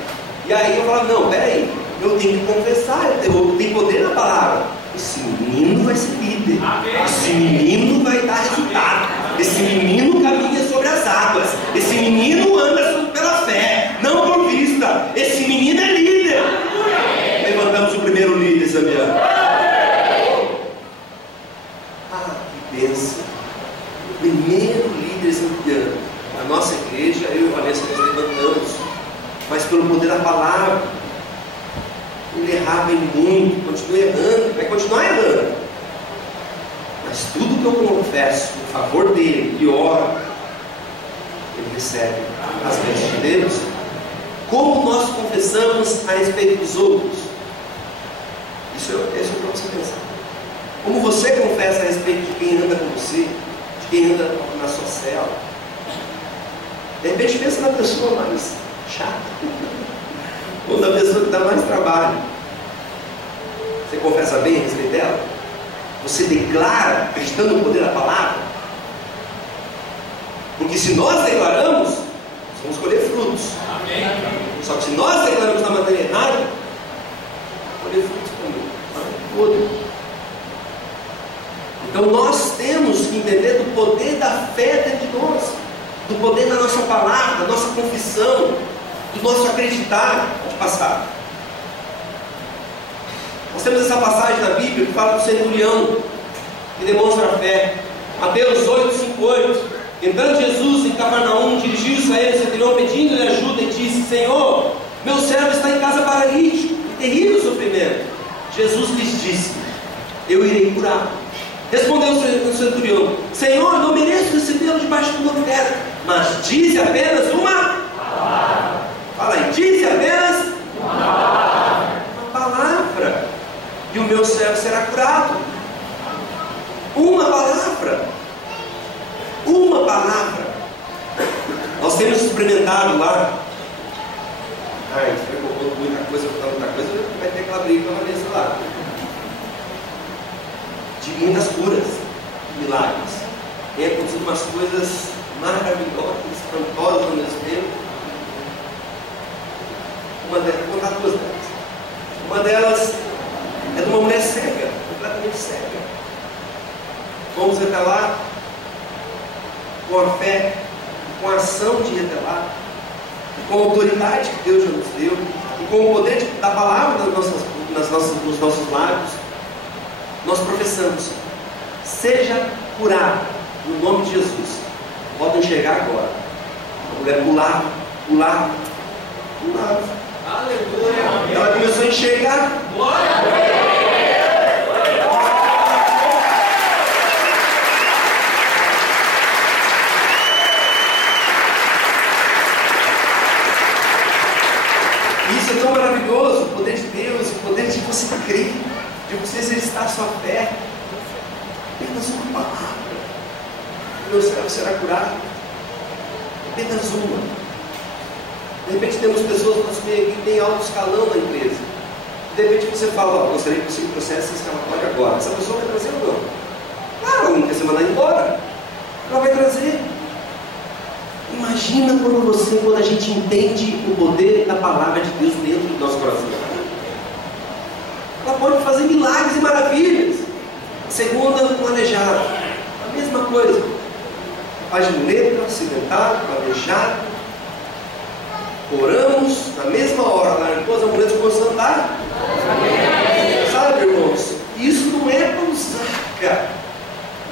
E aí eu falava: não, peraí, eu tenho que confessar, eu tenho poder na palavra. Esse menino vai ser líder. Esse menino vai dar resultado. Esse menino caminha sobre as águas. Esse menino anda pela fé, não por vista. Esse menino é líder. Levantamos o primeiro líder, Samia. Que bênção. O primeiro líder zambiano. A nossa igreja, eu e a Vanessa, nós levantamos. Mas pelo poder da palavra. Ele errava em muito, continue errando, vai continuar errando. Mas tudo que eu confesso em favor dele e oro, ele recebe as bênçãos de Deus. Como nós confessamos a respeito dos outros? Isso é para você pensar. Como você confessa a respeito de quem anda com você, de quem anda na sua cela? De repente pensa na pessoa mais chata, ou na pessoa que dá mais trabalho. Você confessa bem a respeito dela? Você declara, acreditando no poder da palavra? Porque se nós declaramos, nós vamos colher frutos. Amém. Só que se nós declaramos da maneira errada, colher frutos também. Então nós temos que entender do poder da fé dentro de nós, do poder da nossa palavra, da nossa confissão, do nosso acreditar de passar. Nós temos essa passagem na Bíblia que fala do centurião, que demonstra a fé. Mateus 8, 5, 8. Entrando Jesus em Cafarnaum, dirigiu-se a ele o centurião pedindo-lhe ajuda e disse: Senhor, meu servo está em casa paralítico, em terrível sofrimento. Jesus lhes disse: eu irei curá-lo. Respondeu o centurião: Senhor, não mereço recebê-lo debaixo do meu teto, mas dize apenas uma palavra. Fala aí, dize apenas uma palavra, e o meu servo será curado. Uma palavra. Uma palavra. Nós temos experimentado lá. A gente pegou muita coisa, vai ter aquela briga com a Vanessa lá. De muitas curas, milagres. Tem acontecido umas coisas maravilhosas, espantosas ao mesmo tempo. Vou contar duas delas. Uma delas é de uma mulher cega, completamente cega. Vamos até lá com a fé, com a ação de revelar, com a autoridade que Deus já nos deu, e com o poder da palavra nos nossos lábios. Nós professamos: seja curado no nome de Jesus. Pode enxergar agora. A mulher pulava. Aleluia. Ela começou a enxergar. Glória a Deus. Isso é tão maravilhoso, o poder de Deus, o poder de você crer, de você exercitar a sua fé. Apenas uma palavra, o meu servo será curado. Apenas uma. De repente temos pessoas no nosso meio que têm alto escalão na empresa. De repente você fala: gostaria que você me processe escalatório agora. Essa pessoa vai trazer ou não? Claro, ela não quer ser mandada embora. Ela vai trazer. Imagina quando a gente entende o poder da palavra de Deus dentro do nosso coração. Ela pode fazer milagres e maravilhas. Segunda, um aleijado. A mesma coisa. Faz de muleta, acidentado, aleijado. Oramos, na mesma hora, largou as amuletas e começou a andar. Sabe, irmãos? Isso não é para usar, cara.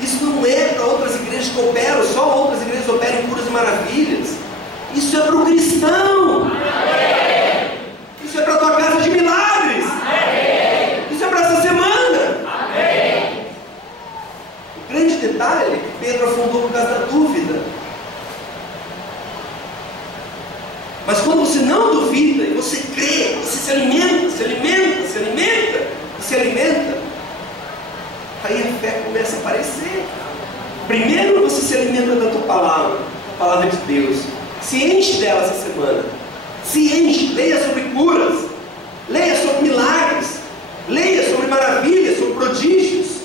Isso não é para outras igrejas que operam, só outras igrejas operam em curas e maravilhas. Isso é para o cristão. Amém. Isso é para a tua casa de milagres. Amém. Isso é para essa semana. Amém. O grande detalhe é que Pedro afundou por causa da dúvida. Mas quando você não duvida e você crê, você se alimenta, aí a fé começa a aparecer. Primeiro você se alimenta da tua palavra, a palavra de Deus. Se enche dela essa semana. Se enche, leia sobre curas, leia sobre milagres, leia sobre maravilhas, sobre prodígios,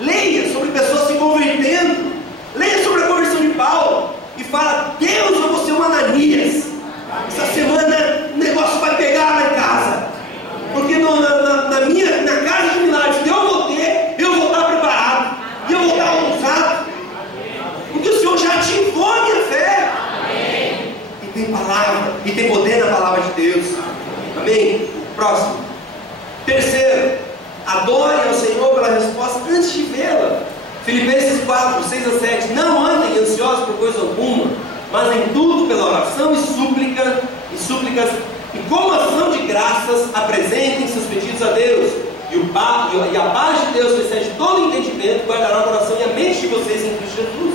leia sobre pessoas se convertendo, leia sobre a conversão de Paulo e fala: Deus, eu vou ser um Ananias. Essa semana o negócio vai pegar lá em casa, porque na casa de milagres que eu vou estar preparado, e eu vou estar ousado, porque o Senhor já ativou a minha fé. Amém. E tem palavra, e tem poder na palavra de Deus. Amém? Próximo. Terceiro, adore ao Senhor pela resposta antes de vê-la. Filipenses 4, 6 a 7. Não andem ansiosos por coisa alguma, mas em tudo pela oração e súplicas E como ação de graças, apresentem seus pedidos a Deus. E a paz de Deus, que excede todo entendimento, guardará o coração e a mente de vocês em Cristo Jesus.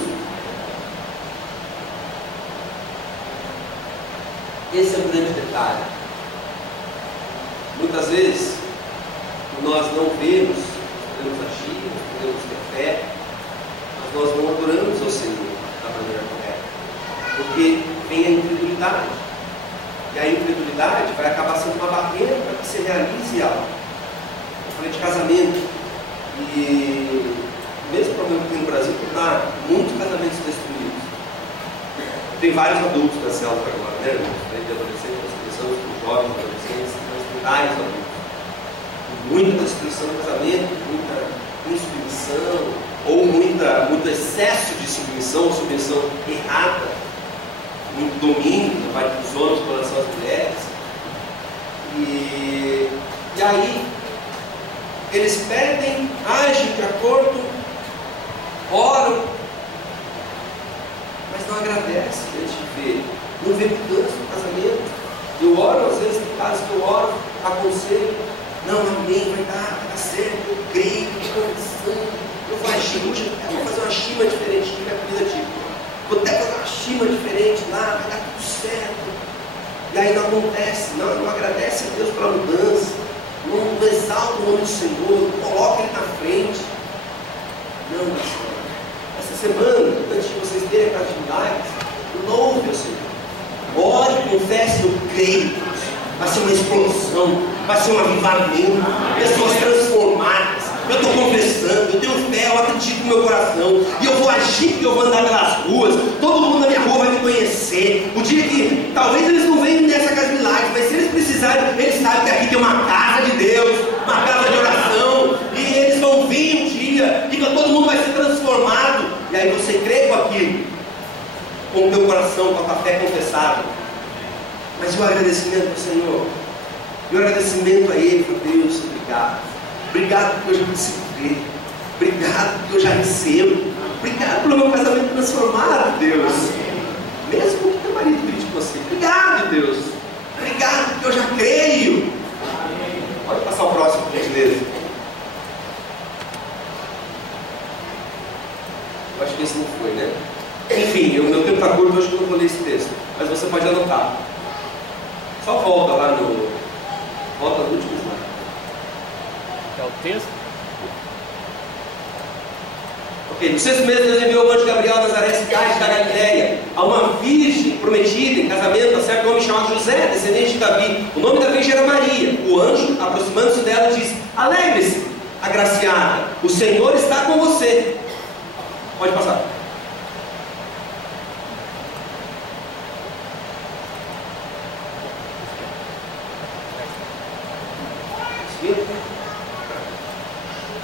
Esse é o grande detalhe. Muitas vezes, nós não vemos, podemos agir, podemos ter fé, mas nós não adoramos ao Senhor da maneira correta. Porque vem a incredulidade. E a incredulidade vai acabar sendo uma barreira para que se realize algo. Eu falei de casamento. E o mesmo problema que tem no Brasil que está muitos casamentos destruídos. Tem vários adultos na célula agora, né? De adolescentes, nós pensamos com jovens adolescentes, nós tem vários adultos. Muita destruição do casamento, muita insubmissão, ou muito excesso de submissão errada, muito domínio da parte dos homens com relação às mulheres. E aí, eles pedem, agem de acordo, oram, mas não agradece antes de ver, não vê mudança no casamento. Eu oro, às vezes, em casa que eu oro, aconselho, não, amém, vai dar certo, eu creio, estou conversando, eu vou agir, hoje eu vou fazer uma chima diferente aqui na comida típica. Vou até fazer uma chima diferente lá, vai dar tudo certo. E aí não acontece, não agradece a Deus pela mudança, não exalta o nome do Senhor, coloca Ele na frente. Não, mas essa semana, antes de vocês terem aquelas atividades, louve ao Senhor. Ore, confesse, eu creio. Vai ser uma explosão, vai ser um avivamento, pessoas transformadas. Eu estou confessando, eu tenho fé, eu acredito no meu coração, e eu vou agir, porque eu vou andar pelas ruas, todo mundo na minha rua vai me conhecer. O dia que, talvez eles não venham nessa casa de milagres, mas se eles precisarem, eles sabem que aqui tem uma casa de Deus, uma casa de oração, e eles vão vir um dia, e todo mundo vai ser transformado. E aí você crê com aquilo, com o teu coração, com a tua fé confessada. Mas e o agradecimento ao Senhor? E o agradecimento a Ele, por Deus, obrigado. Obrigado porque eu já consigo ver. Obrigado porque eu já recebo. Obrigado pelo meu casamento transformado, Deus. Mesmo que teu marido grite com você. Obrigado, Deus. Obrigado porque eu já creio. Pode passar o próximo, por gentileza. Eu acho que esse não foi, né? Enfim, o meu tempo está curto, eu acho que eu não vou ler esse texto. Mas você pode anotar. Só volta lá no... Volta no último slide. É o texto? Ok, no 6º mês Deus enviou o anjo Gabriel a Nazaré, cidade da Galileia, a uma virgem prometida em casamento a certo homem chamado José, descendente de Davi. O nome da virgem era Maria. O anjo, aproximando-se dela, disse: alegre-se, agraciada, o Senhor está com você. Pode passar.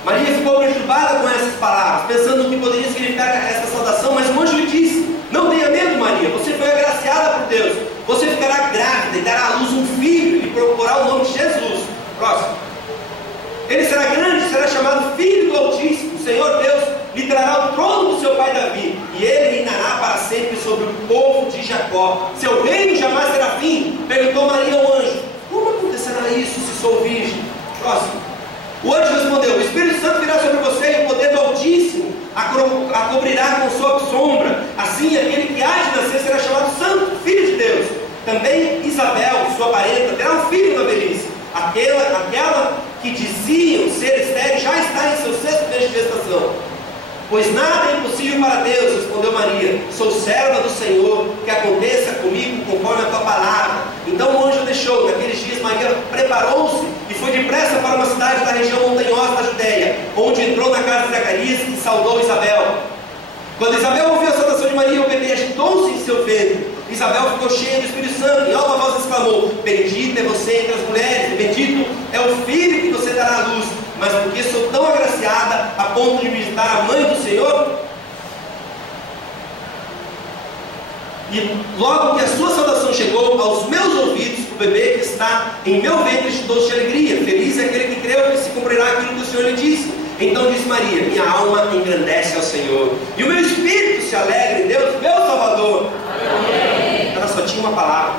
Maria ficou perturbada com essas palavras, pensando no que poderia significar essa saudação, mas o anjo lhe disse: não tenha medo, Maria, você foi agraciada por Deus, você ficará grávida e dará à luz um filho e lhe proporá o nome de Jesus. Próximo. Ele será grande, será chamado Filho do Altíssimo. O Senhor Deus lhe trará o trono do seu pai Davi, e ele reinará para sempre sobre o povo de Jacó. Seu reino jamais terá fim. Perguntou Maria ao anjo: como acontecerá isso se sou virgem? Próximo. O anjo respondeu: o Espírito Santo virá sobre você e o poder do Altíssimo a cobrirá com sua sombra. Assim, aquele que há de nascer será chamado Santo, Filho de Deus. Também Isabel, sua parenta, terá um filho na velhice. Aquela que diziam ser estéril já está em seu 6º mês de gestação. Pois nada é impossível para Deus, respondeu Maria. Sou serva do Senhor, que aconteça comigo conforme a tua palavra. Então o anjo deixou. Naqueles dias Maria preparou-se e foi depressa para uma cidade da região montanhosa da Judéia, onde entrou na casa de Zacarias e saudou Isabel. Quando Isabel ouviu a saudação de Maria, o bebê agitou-se em seu ventre. Isabel ficou cheia do Espírito Santo e alta voz exclamou: bendita é você entre as mulheres, e bendito é o filho que você dará à luz. Mas porque sou tão agraciada a ponto de visitar a mãe do Senhor? E logo que a sua saudação chegou aos meus ouvidos, o bebê que está em meu ventre exultou de alegria. Feliz é aquele que creu que se cumprirá aquilo que o Senhor lhe disse. Então disse Maria: minha alma engrandece ao Senhor, e o meu espírito se alegra em Deus, meu Salvador. Amém. Ela só tinha uma palavra,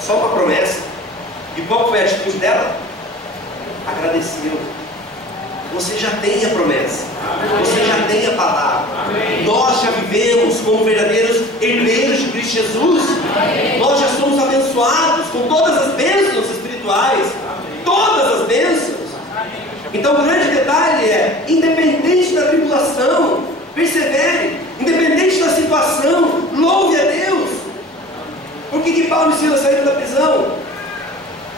só uma promessa, E qual foi a atitude dela? Agradeceu. Você já tem a promessa. Você já tem a palavra. Nós já vivemos como verdadeiros herdeiros de Cristo Jesus. Nós já somos abençoados com todas as bênçãos espirituais. Todas as bênçãos. Então o grande detalhe é, independente da tribulação, persevere. Independente da situação, louve a Deus. Por que Paulo e Silas saíram da prisão?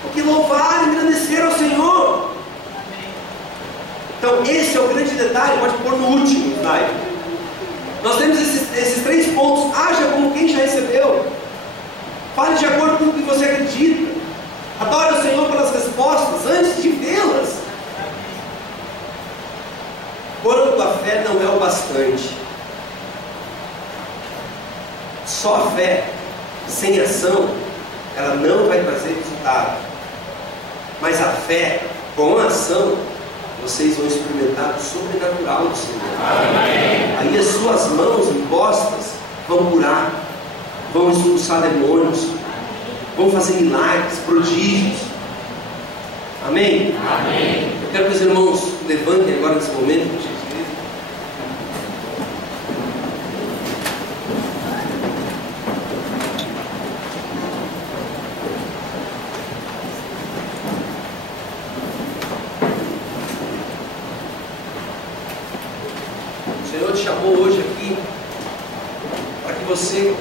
Porque louvaram e agradeceram ao Senhor. Então esse é o grande detalhe. Pode pôr no último slide. Nós temos esses 3 pontos. Haja como quem já recebeu. Fale de acordo com o que você acredita. Adore o Senhor pelas respostas antes de vê-las. Quando a fé não é o bastante, só a fé sem ação, ela não vai trazer resultado. Mas a fé com a ação, vocês vão experimentar o sobrenatural do Senhor. Amém. Aí as suas mãos impostas vão curar, vão expulsar demônios, vão fazer milagres, prodígios. Amém? Amém. Eu quero que os irmãos levantem agora nesse momento, por gentileza. O Senhor te chamou hoje aqui para que você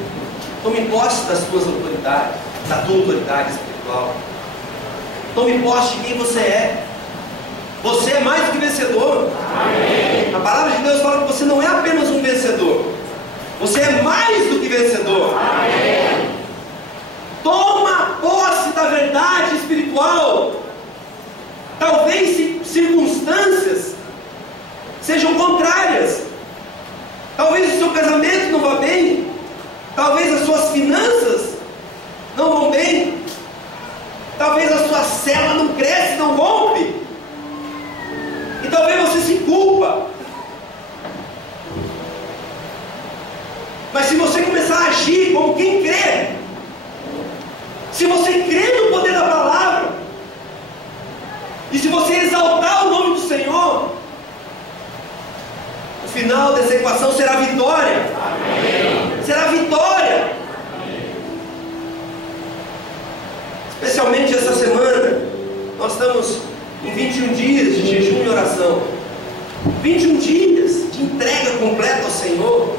tome posse das suas autoridades, da tua autoridade espiritual. Tome posse de quem você é. Você é mais do que vencedor. Amém. A palavra de Deus fala que você não é apenas um vencedor. Você é mais do que vencedor. Amém. Toma posse da verdade espiritual. Talvez circunstâncias sejam contrárias. Talvez o seu casamento não vá bem. Talvez as suas finanças não vão bem. Talvez a sua célula não cresce, não rompe. E talvez você se culpa. Mas se você começar a agir como quem crê, se você crê no poder da palavra, e se você exaltar o nome do Senhor, o final dessa equação será vitória. Amém. Será vitória. Amém. Especialmente essa semana, nós estamos em 21 dias de jejum e oração. 21 dias de entrega completa ao Senhor.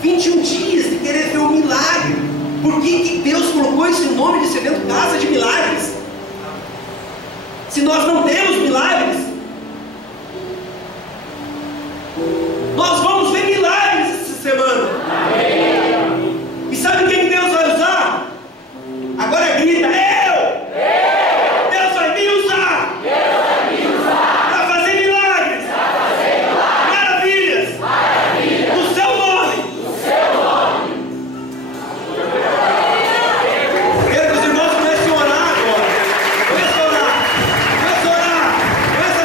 21 dias de querer ver um milagre. Por que Deus colocou esse nome desse evento Casa de Milagres? Se nós não temos milagres, nós vamos ver milagres essa semana. Amém. E sabe quem Deus vai usar? Agora grita, Deus vai me usar. Para fazer milagres. Maravilhas. No seu nome. Quero que os irmãos comecem a orar agora. Comece a orar. Comece a orar. Comece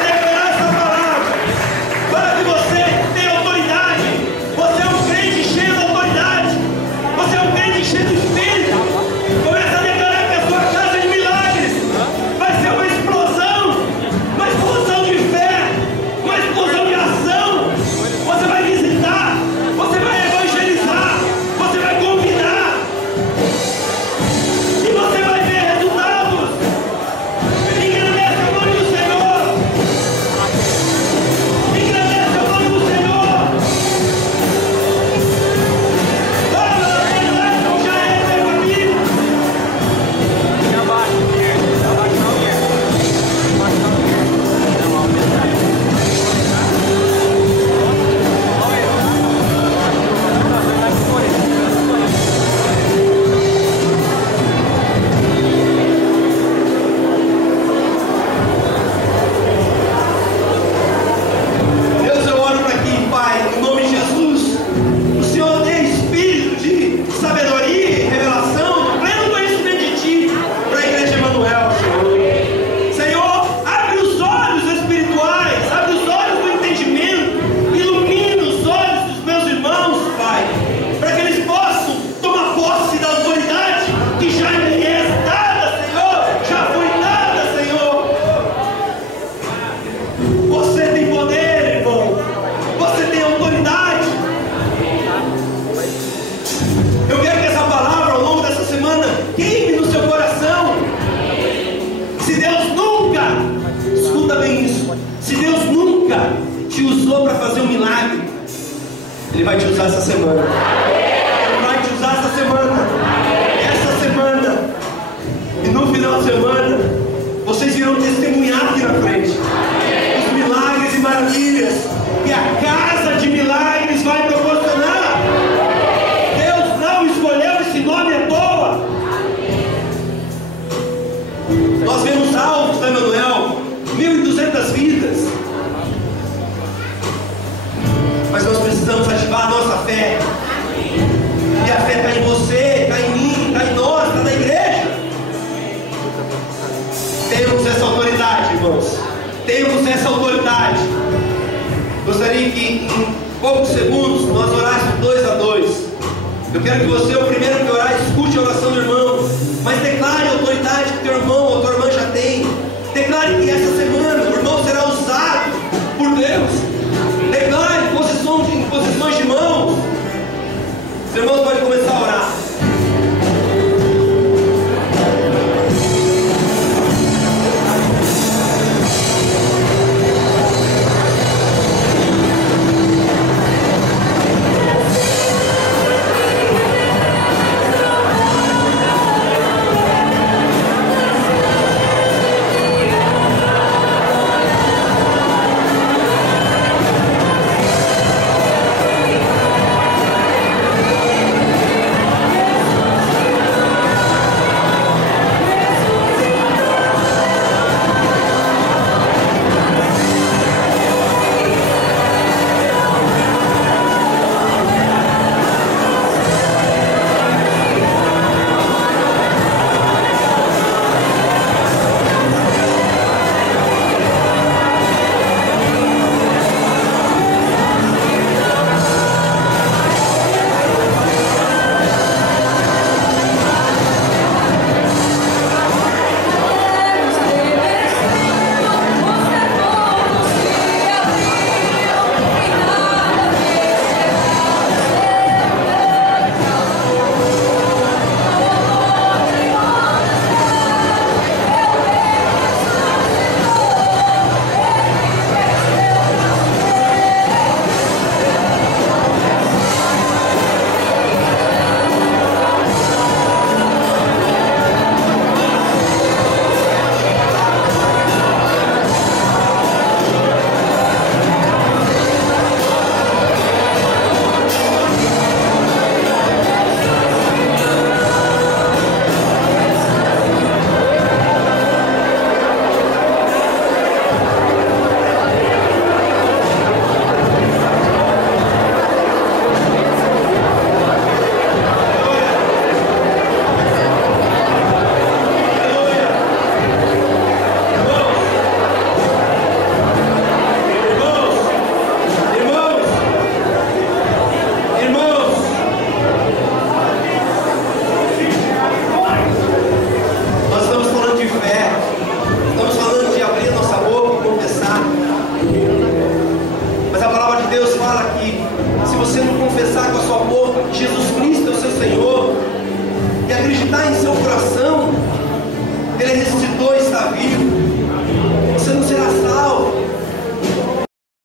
dia te usou para fazer um milagre, Ele vai te usar essa semana. Ele vai te usar essa semana. Essa semana. E no final de semana, vocês irão testemunhar aqui na frente os milagres e maravilhas que a casa de milagres vai proporcionar. Deus não escolheu esse nome à toa. Nós vemos alvos da Emanuel, 1.200 vidas. Mas nós precisamos ativar a nossa fé. E a fé está em você, está em mim, está em nós, está na igreja. Temos essa autoridade, irmãos. Temos essa autoridade. Gostaria que em poucos segundos nós orássemos 2 a 2. Eu quero que você, o primeiro que orar, escute a oração do irmão, mas declare a autoridade que teu irmão ou tua irmã já tem. Declare que essa semana o irmão será usado por Deus. Declare em posições de mãos. Os irmãos podem começar a orar. Deus fala que se você não confessar com a sua boca que Jesus Cristo é o seu Senhor,